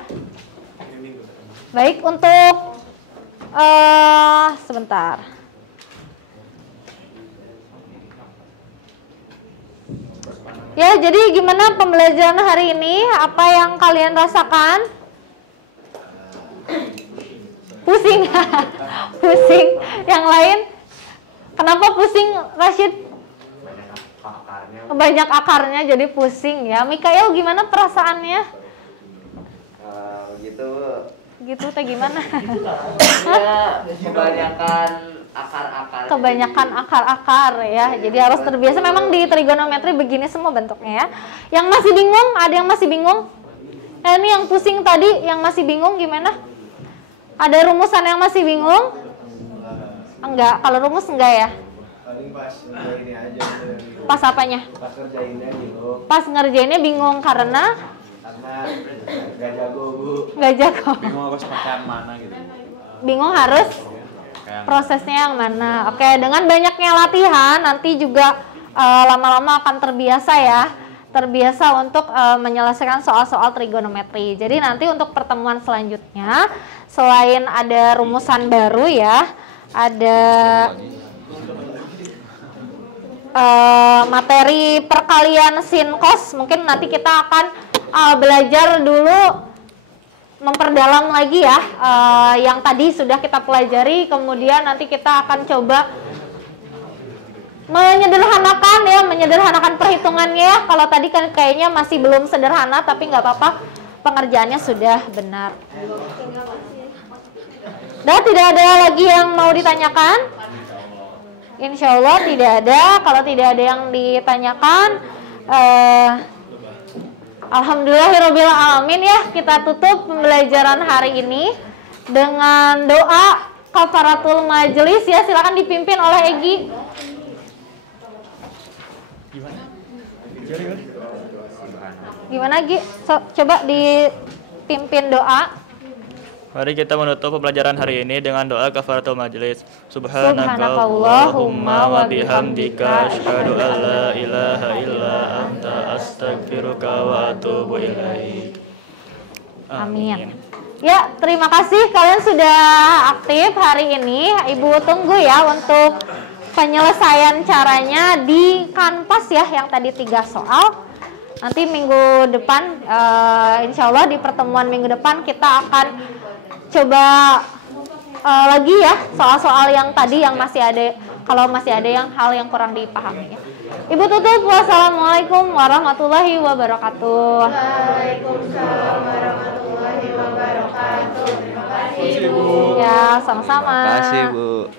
Baik, untuk sebentar. Ya, jadi gimana pembelajaran hari ini? Apa yang kalian rasakan? Pusing, pusing. Yang lain? Kenapa pusing, Rashid? Banyak akarnya jadi pusing ya. Mikael gimana perasaannya? Gitu. Gitu teh gimana? Ya, kebanyakan akar-akar. Kebanyakan akar-akar ya. Jadi harus terbiasa. Memang di trigonometri begini semua bentuknya ya. Yang masih bingung? Ada yang masih bingung? Ini yang pusing tadi, yang masih bingung gimana? Ada rumusan yang masih bingung? Enggak, kalau rumus enggak ya? Paling pas ini aja. Pas apanya? Pas ngerjainnya bingung. Pas ngerjainnya bingung karena Gak jago, Bu. Gak jago. Bingung harus pakai yang mana gitu. Bingung harus prosesnya yang mana. Oke, dengan banyaknya latihan nanti juga lama-lama akan terbiasa ya. Terbiasa untuk menyelesaikan soal-soal trigonometri. Jadi nanti untuk pertemuan selanjutnya selain ada rumusan baru ya, ada materi perkalian sin cos. Mungkin nanti kita akan belajar dulu memperdalam lagi ya yang tadi sudah kita pelajari, kemudian nanti kita akan coba menyederhanakan perhitungannya ya. Kalau tadi kan kayaknya masih belum sederhana, tapi nggak apa-apa, pengerjaannya sudah benar. Dan tidak ada lagi yang mau ditanyakan? Insya Allah tidak ada. Kalau tidak ada yang ditanyakan, alhamdulillahirabbil alamin ya, kita tutup pembelajaran hari ini dengan doa kafaratul majelis ya. Silakan dipimpin oleh Egi. Gimana Gi? Coba dipimpin doa. Mari kita menutup pembelajaran hari ini dengan doa kafaratul majelis. Subhanakallahumma wa bihamdika asyhadu an la ilaha illa anta astaghfiruka wa atubu ilaik. Amin. Ya, terima kasih kalian sudah aktif hari ini. Ibu tunggu ya untuk penyelesaian caranya di kanvas ya, yang tadi 3 soal. Nanti minggu depan, insya Allah di pertemuan minggu depan kita akan coba lagi ya soal-soal yang tadi yang masih ada, kalau masih ada yang hal yang kurang dipahami ya. Ibu tutup. Wassalamualaikum warahmatullahi wabarakatuh. Waalaikumsalam warahmatullahi wabarakatuh. Terima kasih Bu. Ya, sama-sama. Terima kasih Bu.